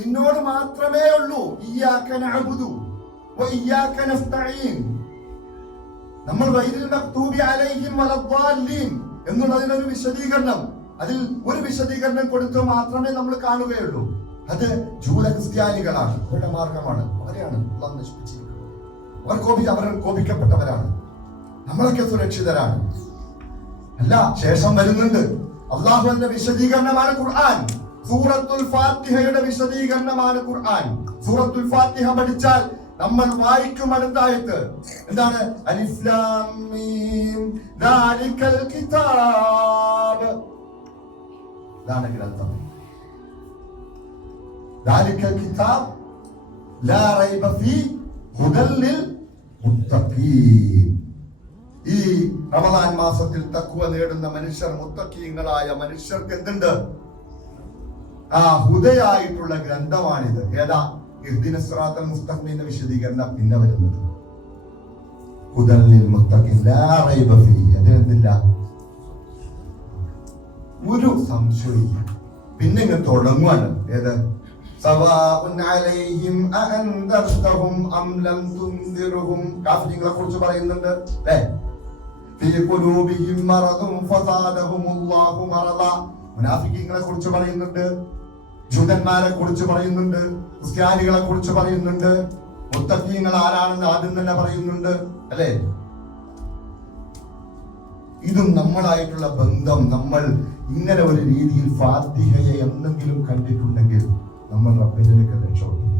നിന്നോട് മാത്രമേ ഉള്ളൂ. ഇയ്യാക നഅ്ബുദു വ ഇയ്യാക നസ്തഈൻ. നമ്മൾ ഗൈരിൽ മഗ്ദൂബി അലൈഹിം വലദ്ദാലിൻ എന്നുള്ളതിനൊരു വിശദീകരണം, അതിൽ ഒരു വിശദീകരണം കൊടുത്തു മാത്രമേ നമ്മൾ കാണുകയുള്ളൂ. അത് ജൂത ക്രിസ്ത്യാനികളാണ്, അവരുടെ മാർഗമാണ്, അവരെയാണ് അല്ലാഹു നശിപ്പിച്ചിരിക്കുന്നത്. അവർ കോപിക്കപ്പെട്ടവരാണ്, നമ്മളൊക്കെ സുരക്ഷിതരാണ്. അല്ല, ശേഷം വരുന്നുണ്ട് അള്ളാഹുവിന്റെ വിശദീകരണമാണ് ഖുർആൻ. സൂറത്തുൽ ഫാത്തിഹയുടെ വിശദീകരണമാണ് ഖുർആൻ. സൂറത്തുൽ ഫാത്തിഹ പഠിച്ചാൽ നമ്മൾ വായിക്കും അടുത്തായിട്ട് എന്താണ്? അലിഫ് ലാം മീം ദാലികൽ കിതാബ്, ഇതാണ് ഗ്രന്ഥം. ദാലികൽ കിതാബ് ലാ റൈബ ഫീ ഹുദൽ ലിൽ മുത്തഖീൻ. ഈ റമദാൻ മാസത്തിൽ തഖ്വ നേടുന്ന മനുഷ്യർ, മുത്തഖീങ്ങളായ മനുഷ്യർക്ക് എന്തുണ്ട്? ആ ഹുദയായിട്ടുള്ള ഗ്രന്ഥമാണിത്. ഏതാ? ഇഹ്ദിനസ് സിറാത്തൽ മുസ്തഖീമിന്റെ വിശദീകരണം പിന്നെ വരുന്നത്. ഹുദൽ ലിൽ മുത്തഖീൻ ലാ റൈബ ഫീ, അതിനെന്തില്ല ഒരു സംശയവും. പിന്നെ ഇങ്ങ് തുടങ്ങുവാണ്. ഏത്? സവാഉൻ അലൈഹിം അഅൻദർതഹും അം ലം തുൻദിർഹും. കാഫിറുകളെ കുറിച്ച് പറയുന്നുണ്ട് അല്ലേ? ഫീ ഖുലൂബിഹിം മറദുൻ ഫസാദഹുമുല്ലാഹു മറദ. മുനാഫിഖീങ്ങളെ കുറിച്ച് പറയുന്നുണ്ട്, ജൂതന്മാരെ കുറിച്ച് പറയുന്നുണ്ട്, ക്രിസ്ത്യാനികളെ കുറിച്ച് പറയുന്നുണ്ട്, മുത്തഖീങ്ങൾ ആരാണെന്ന് ആദ്യം തന്നെ പറയുന്നുണ്ട് അല്ലേ? ഇതും നമ്മളായിട്ടുള്ള ബന്ധം, നമ്മൾ ഇങ്ങനെ ഒരു രീതിയിൽ ഫാത്തിഹയെ എന്തെങ്കിലും കണ്ടിട്ടുണ്ടെങ്കിൽ നമ്മൾ റബ്ബിലേക്ക് രക്ഷപ്പെടും.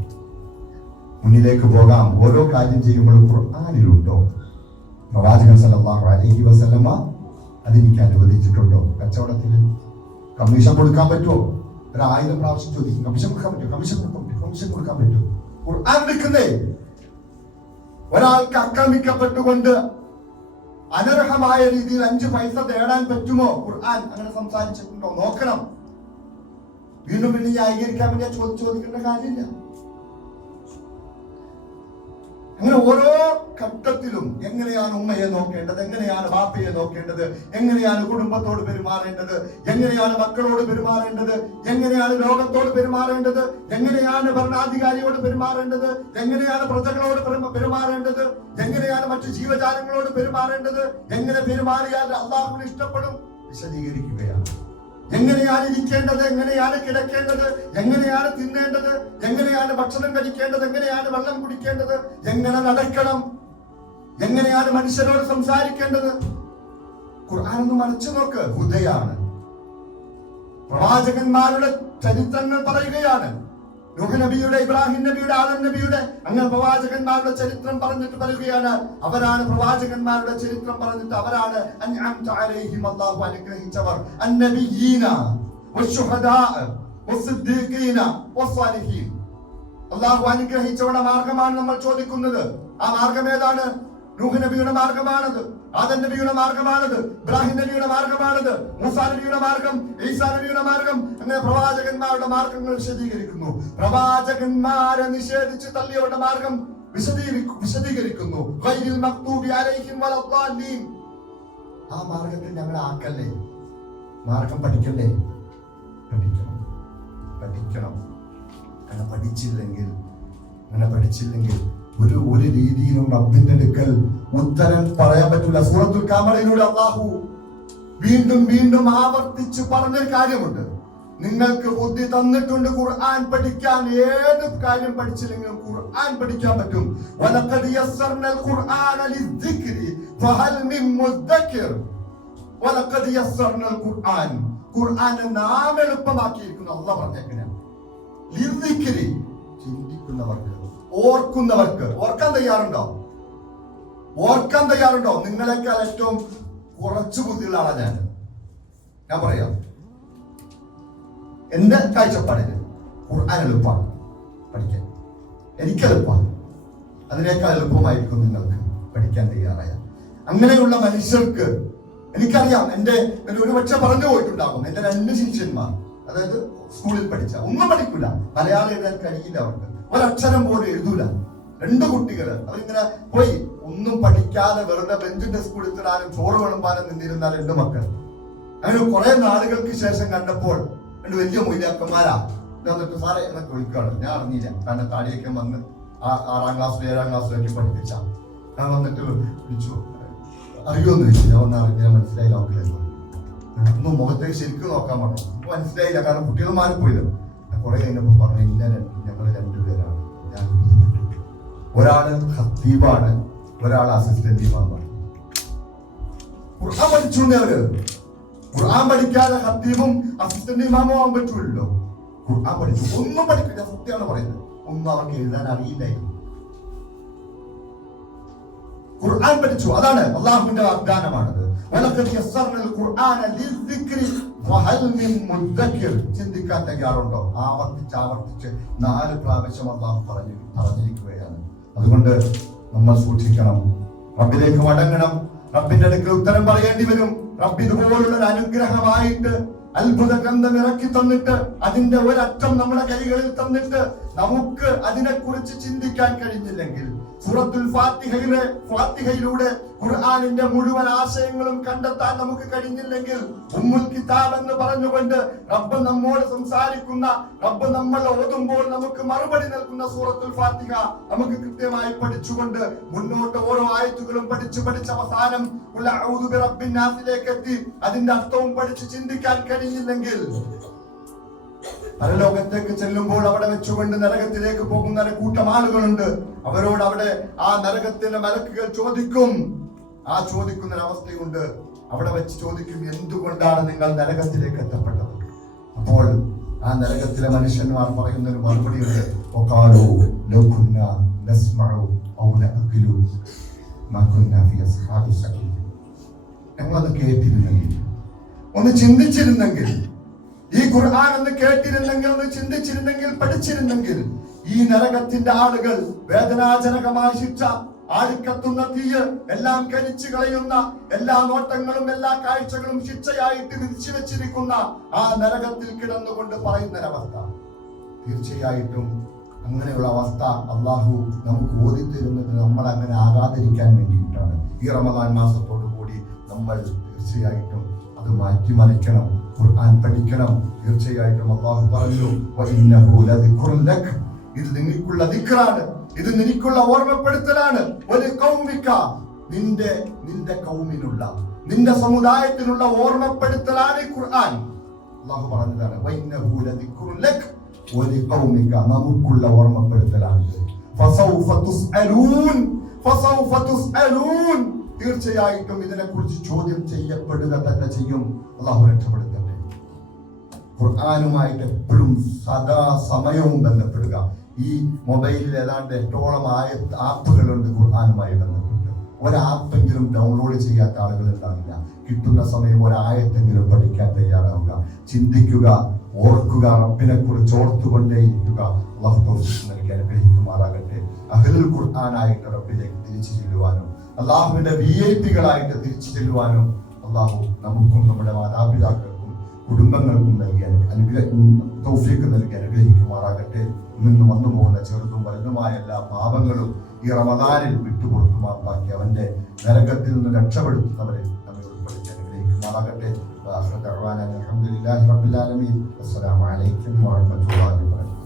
മുന്നിലേക്ക് പോകാം. ഓരോ കാര്യം ചെയ്യുമ്പോൾ ഖുർആനിലുണ്ടോ? പ്രവാചകൻ സല്ലല്ലാഹു അലൈഹി വസല്ലമ അതെനിക്ക് അനുവദിച്ചിട്ടുണ്ടോ? കച്ചവടത്തിൽ കമ്മീഷൻ കൊടുക്കാൻ പറ്റുമോ? 1000 പ്രാവശ്യം ചോദിക്കും, കമ്മീഷൻ കൊടുക്കാൻ പറ്റുമോ? കമ്മീഷൻ കൊടുക്കാൻ പറ്റുമോ? ഖുർആൻ എടുക്കുന്നേ. ഒരാൾക്ക് ആക്രമിക്കപ്പെട്ടുകൊണ്ട് അനർഹമായ രീതിയിൽ 5 പൈസ നേടാൻ പറ്റുമോ? ഖുർആൻ അങ്ങനെ സംസാരിച്ചിട്ടുണ്ടോ? നോക്കണം. വീണ്ടും ന്യായീകരിക്കാൻ വേണ്ടി ചോദിക്കേണ്ട കാര്യമില്ല. അങ്ങനെ ഓരോ ഘട്ടത്തിലും എങ്ങനെയാണ് ഉമ്മയെ നോക്കേണ്ടത്, എങ്ങനെയാണ് ബാപ്പയെ നോക്കേണ്ടത്, എങ്ങനെയാണ് കുടുംബത്തോട് പെരുമാറേണ്ടത്, എങ്ങനെയാണ് മക്കളോട് പെരുമാറേണ്ടത്, എങ്ങനെയാണ് ലോകത്തോട് പെരുമാറേണ്ടത്, എങ്ങനെയാണ് ഭരണാധികാരിയോട് പെരുമാറേണ്ടത്, എങ്ങനെയാണ് പ്രജകളോട് പെരുമാറേണ്ടത്, എങ്ങനെയാണ് മറ്റു ജീവജാലങ്ങളോട് പെരുമാറേണ്ടത്, എങ്ങനെ പെരുമാറിയാൽ അള്ളാഹുവിന് ഇഷ്ടപ്പെടും വിശദീകരിക്കുകയാണ്. എങ്ങനെയാണ് ഇരിക്കേണ്ടത്, എങ്ങനെയാണ് കിടക്കേണ്ടത്, എങ്ങനെയാണ് തിന്നേണ്ടത്, എങ്ങനെയാണ് ഭക്ഷണം കഴിക്കേണ്ടത്, എങ്ങനെയാണ് വെള്ളം കുടിക്കേണ്ടത്, എങ്ങനെ നടക്കണം, എങ്ങനെയാണ് മനുഷ്യരോട് സംസാരിക്കേണ്ടത്. ഖുർആൻ ഒന്ന് മറിച്ചു നോക്ക്. ഹുദയാണ്. പ്രവാചകന്മാരുടെ ചരിത്രങ്ങൾ പറയുകയാണ്. നൂഹ് നബിയുടെ, ഇബ്രാഹിം നബിയുടെ, ആദം നബിയുടെ, അങ്ങനെ പ്രവാചകന്മാരുടെ ചരിത്രം പറഞ്ഞിട്ട് പറയുകയാണ്. അവരാണ് പ്രവാചകന്മാരുടെ ചരിത്രം പറഞ്ഞിട്ട് അവരാണ് അൻഅംത അലൈഹിം, അല്ലാഹു അനുഗ്രഹിച്ചവർ, അന്നബിയീന വശുഹദാ വസിദ്ദീഖീന വസ്സാലിഹീൻ. അല്ലാഹു അനുഗ്രഹിച്ചവരുടെ മാർഗമാണ് നമ്മൾ ചോദിക്കുന്നത്. ആ മാർഗം ഏതാണ്? നൂഹ് നബിയുടെ മാർഗമാണത്, ആദം നബിയുടെ മാർഗമാണത്, ഇബ്രാഹിം നബിയുടെ മാർഗമാണത്, മൂസാ നബിയുടെ മാർഗം, ഈസാ നബിയുടെ മാർഗം. അങ്ങനെ പ്രവാചകന്മാരുടെ മാർഗങ്ങൾ വിശദീകരിക്കുന്നു. പ്രവാചകന്മാരെ നിഷേധിച്ച് തള്ളിയവരുടെ മാർഗം വിശദീകരിക്കുന്നു. ഗൈരിൽ മഗ്ദൂബി അലൈഹിം വലദ്ദാലീൻ. ആ മാർഗത്തിൽ ഞങ്ങൾ ആക്കല്ലേ. മാർഗം പഠിക്കണ്ടേ? പഠിക്കണം. അങ്ങനെ പഠിച്ചില്ലെങ്കിൽ ഒരു രീതിയിലും റബ്ബിന്റെ അടുക്കൽ ഉത്തരം പറയാൻ പറ്റില്ല. സൂറത്തുൽ ഖമറിലൂടെ അല്ലാഹു വീണ്ടും ആവർത്തിച്ച് പറഞ്ഞൊരു കാര്യമുണ്ട്. നിങ്ങൾക്ക് ബുദ്ധി തന്നിട്ടുണ്ട് ഖുർആൻ പഠിക്കാൻ. ഏത് കാര്യം പഠിച്ചില്ലെങ്കിലും ഖുർആൻ പഠിക്കാൻ പറ്റും. വലഖദ് യസ്സർനൽ ഖുർആന ലിദ്ദിക്രി ഫഹൽ മിൻ മുദ്ദക്കിർ. വലഖദ് യസ്സർനൽ ഖുർആൻ, ഖുർആനെ നാം എളുപ്പമാക്കിയിരിക്കുന്നു. അല്ലാഹു പറഞ്ഞേക്കണേ ലിദ്ദിക്രി, ചിന്തിക്കുന്നവർക്ക്, ഓർക്കുന്നവർക്ക്. ഓർക്കാൻ തയ്യാറുണ്ടോ? നിങ്ങളെക്കാൾ ഏറ്റവും കുറച്ച് ബുദ്ധിയുള്ള ആളാണ് ഞാൻ പറയാം. എന്റെ കാഴ്ചപ്പാടിന് ഖുർആൻ എളുപ്പമാണ് പഠിക്കാൻ. എനിക്ക് എളുപ്പമാണ്. അതിനേക്കാൾ എളുപ്പമായിരിക്കും നിങ്ങൾക്ക് പഠിക്കാൻ തയ്യാറായ. അങ്ങനെയുള്ള മനുഷ്യർക്ക് എനിക്കറിയാം. എന്റെ ഒരുപക്ഷെ പറഞ്ഞു പോയിട്ടുണ്ടാകും. എന്റെ 2 ശിഷ്യന്മാർ, അതായത് സ്കൂളിൽ പഠിച്ച, ഒന്നും പഠിക്കില്ല, മലയാളം എഴുതാൻ കഴിയില്ല, അവർക്ക് ഒരക്ഷരം പോലും എഴുതൂല. 2 കുട്ടികൾ അവരിങ്ങനെ പോയി ഒന്നും പഠിക്കാതെ വെറുതെ ബെഞ്ചിന്റെ സ്കൂളിൽ ഇടാനും ചോറ് വിളമ്പാനും നിന്നിരുന്ന 2 മക്കൾ. അങ്ങനെ കുറെ നാളുകൾക്ക് ശേഷം കണ്ടപ്പോൾ 2 വലിയ മൊയ്യാക്കന്മാരാ എന്നിട്ട് സാറേ എന്നൊക്കെ വിളിക്കുകയാണ്. ഞാൻ അറിഞ്ഞില്ല, കാരണം താടിയൊക്കെ വന്ന് 6ാം ക്ലാസ്സിലും 7ാം ക്ലാസ്സിലൊക്കെ പഠിപ്പിച്ച. ഞാൻ വന്നിട്ട് വിളിച്ചു, അറിയുമെന്ന് ചോദിച്ചു. ഞാൻ ഒന്നും അറിഞ്ഞാൽ മനസ്സിലായില്ല. ഒന്നും മുഖത്തേക്ക് ശരിക്കും നോക്കാൻ പറഞ്ഞു. മനസ്സിലായില്ല, കാരണം കുട്ടികൾ മാറിപ്പോയില്ല. കുറെ കഴിഞ്ഞപ്പോ പറഞ്ഞു, ഞങ്ങൾ 2 പേരാണ്. ഞാൻ ഒരാള് ഖത്തീബാണ്, ഒരാൾ അസിസ്റ്റന്റ് ഇമാമാണ്. ഖുർആൻ പഠിച്ചു. അവര് ഖുർആൻ പഠിക്കാതെ ഖത്തീബും അസിസ്റ്റന്റ് ഇമാമും ആവാൻ പറ്റൂല്ലോ. ഖുർആൻ പഠിച്ചു. ഒന്നും പഠിക്കില്ല, സത്യമാണ് പറയുന്നത്. ഒന്നും അവർക്ക് എഴുതാൻ അറിയില്ലായിരുന്നു. ഖുർആൻ പഠിച്ചു. അതാണ് അള്ളാഹുവിന്റെ വാഗ്ദാനമാണത്. ചിന്തിക്കാൻ തയ്യാറുണ്ടോ? ആവർത്തിച്ച് 4 പ്രാവശ്യം അള്ളാഹു പറഞ്ഞിരിക്കുകയാണ്. അതുകൊണ്ട് നമ്മൾ സൂക്ഷിക്കണം. റബ്ബിലേക്ക് മടങ്ങണം. റബ്ബിന്റെ അടുക്കൽ ഉത്തരം പറയേണ്ടി വരും. റബ്ബ് ഇതുപോലുള്ള ഒരു അനുഗ്രഹമായിട്ട് അത്ഭുത ഗ്രന്ഥം ഇറക്കി തന്നിട്ട് അതിന്റെ ഒരറ്റം നമ്മുടെ കൈകളിൽ തന്നിട്ട് നമുക്ക് അതിനെക്കുറിച്ച് ചിന്തിക്കാൻ കഴിഞ്ഞില്ലെങ്കിൽ, സൂറത്തുൽ ഫാത്തിഹയിലൂടെ ഖുർആനിന്റെ മുഴുവൻ ആശയങ്ങളും കണ്ടെത്താൻ നമുക്ക് കഴിഞ്ഞില്ലെങ്കിൽ, ഉമ്മുൽ കിതാബ് എന്ന് പറഞ്ഞുകൊണ്ട് റബ്ബ് നമ്മോട് സംസാരിക്കുന്ന, റബ്ബ് നമ്മൾ ഓതുമ്പോൾ നമുക്ക് മറുപടി നൽകുന്ന സൂറത്തുൽ ഫാത്തിഹ നമുക്ക് കൃത്യമായി പഠിച്ചുകൊണ്ട് മുന്നോട്ട് ഓരോ ആയത്തുകളും പഠിച്ച് അവസാനം ഖുൽ അഊദു ബിറബ്ബിൻ നാസിലേക്ക് എത്തി അതിന്റെ അർത്ഥവും പഠിച്ച് ചിന്തിക്കാൻ കഴിഞ്ഞില്ലെങ്കിൽ, പരലോകത്തേക്ക് ചെല്ലുമ്പോൾ അവിടെ വെച്ചുകൊണ്ട് നരകത്തിലേക്ക് പോകുന്ന ഒരു കൂട്ടം ആളുകളുണ്ട്. അവരോട് അവിടെ ആ നരകത്തിന്റെ മലക്കുകൾ ചോദിക്കും. ആ ചോദിക്കുന്ന ഒരവസ്ഥയുണ്ട്. അവിടെ വെച്ച് ചോദിക്കും, എന്തുകൊണ്ടാണ് നിങ്ങൾ നരകത്തിലേക്ക് എത്തപ്പെട്ടത്? അപ്പോൾ ആ നരകത്തിലെ മനുഷ്യന്മാർ പറയുന്ന ഒരു മറുപടിയുണ്ട്. ഞങ്ങളത് കേട്ടിരുന്നെങ്കിൽ, ഒന്ന് ചിന്തിച്ചിരുന്നെങ്കിൽ, ഈ ഖുർആൻ ഒന്ന് കേട്ടിരുന്നെങ്കിൽ, ഒന്ന് ചിന്തിച്ചിരുന്നെങ്കിൽ, പഠിച്ചിരുന്നെങ്കിൽ, ഈ നരകത്തിന്റെ ആളുകൾ വേദനാജനകമായ ശിക്ഷ, ആളിക്കത്തുന്ന തീയ്, എല്ലാം കരിച്ചു കളയുന്ന എല്ലാ നോട്ടങ്ങളും എല്ലാ കാഴ്ചകളും ശിക്ഷയായിട്ട് വിധിച്ചു വെച്ചിരിക്കുന്ന ആ നരകത്തിൽ കിടന്നുകൊണ്ട് പറയുന്നൊരവസ്ഥ, തീർച്ചയായിട്ടും അങ്ങനെയുള്ള അവസ്ഥ അള്ളാഹു നമുക്ക് ഓതിത്തരുന്നത് നമ്മൾ അങ്ങനെ ആകാതിരിക്കാൻ വേണ്ടിയിട്ടാണ്. ഈ റമദാൻ മാസത്തോടു കൂടി നമ്മൾ തീർച്ചയായിട്ടും അത് മാറ്റിമറിക്കണം, ഖുർആൻ പഠിക്കണം. തീർച്ചയായിട്ടും അള്ളാഹു പറഞ്ഞു, വഇന്നഹു ലദിക്റുൻ ലക്, ഇത് നിനക്കുള്ള ദിക്റാണ്, ഇത് നിനക്കുള്ള ഓർമ്മപ്പെടുത്തലാണ്. വലിഖൗമിക, നിന്റെ കൗമിനുള്ള, നിന്റെ സമുദായത്തിനുള്ള ഓർമ്മപ്പെടുത്തലാണ് ഖുർആൻ. അള്ളാഹു പറഞ്ഞതാണ്, വഇന്നഹു ലദിക്റുൻ ലക് വലിഖൗമിക, നമുക്കുള്ള ഓർമ്മപ്പെടുത്തലാണ്. ഫസൗഫ തുസ്അലൂൻ, തീർച്ചയായിട്ടും ഇതിനെക്കുറിച്ച് ചോദ്യം ചെയ്യപ്പെടുക തന്നെ ചെയ്യും. അള്ളാഹു രക്ഷപ്പെടുത്തട്ടെ. ഖുർആനുമായിട്ട് എപ്പോഴും സദാ സമയവും ബന്ധപ്പെടുക. ഈ മൊബൈലിൽ ഏതാണ്ട് 8 ആപ്പുകളുണ്ട് ഖുർആനുമായി ബന്ധപ്പെട്ട്. ഒരാപ്പെങ്കിലും ഡൗൺലോഡ് ചെയ്യാത്ത ആളുകൾ ഉണ്ടാവില്ല. കിട്ടുന്ന സമയം ഒരായത്തെങ്കിലും പഠിക്കാൻ തയ്യാറാവുക, ചിന്തിക്കുക, ഓർക്കുക, റബ്ബിനെ കുറിച്ച് ഓർത്തുകൊണ്ടേയിരിക്കുക. അല്ലാഹു തൗഫീഖ് നൽകി അനുഗ്രഹിക്കുമാറാകട്ടെ. അഹ്ലുൽ ഖുർആനായിട്ട് റബ്ബിലേക്ക് തിരിച്ചു ചെല്ലുവാനും അല്ലാഹുവിന്റെ വിഐപികളായിട്ട് തിരിച്ചു ചെല്ലുവാനും അല്ലാഹു നമുക്കും നമ്മുടെ മാതാപിതാക്കൾക്കും കുടുംബങ്ങൾക്കും നൽകി തൗഫീഖ് നൽകി അനുഗ്രഹിക്കുമാറാകട്ടെ. നിന്ന് വന്നു പോകുന്ന ചെറുതും വലുതുമായ എല്ലാ പാപങ്ങളും ഈ റമദാനിൽ വിട്ടുപുറത്തു മാപ്പാക്കി അവന്റെ നരകത്തിൽ നിന്ന് രക്ഷപ്പെടുത്തുന്നവരെ നമ്മെ ഉൾപ്പെടുത്തി അനുഗ്രഹിക്കുമാറാകട്ടെ. അൽഹംദുലില്ലാഹി റബ്ബിൽ ആലമീൻ. അസ്സലാമു അലൈക്കും വറഹ്മത്തുള്ളാഹി വബറകാതുഹു.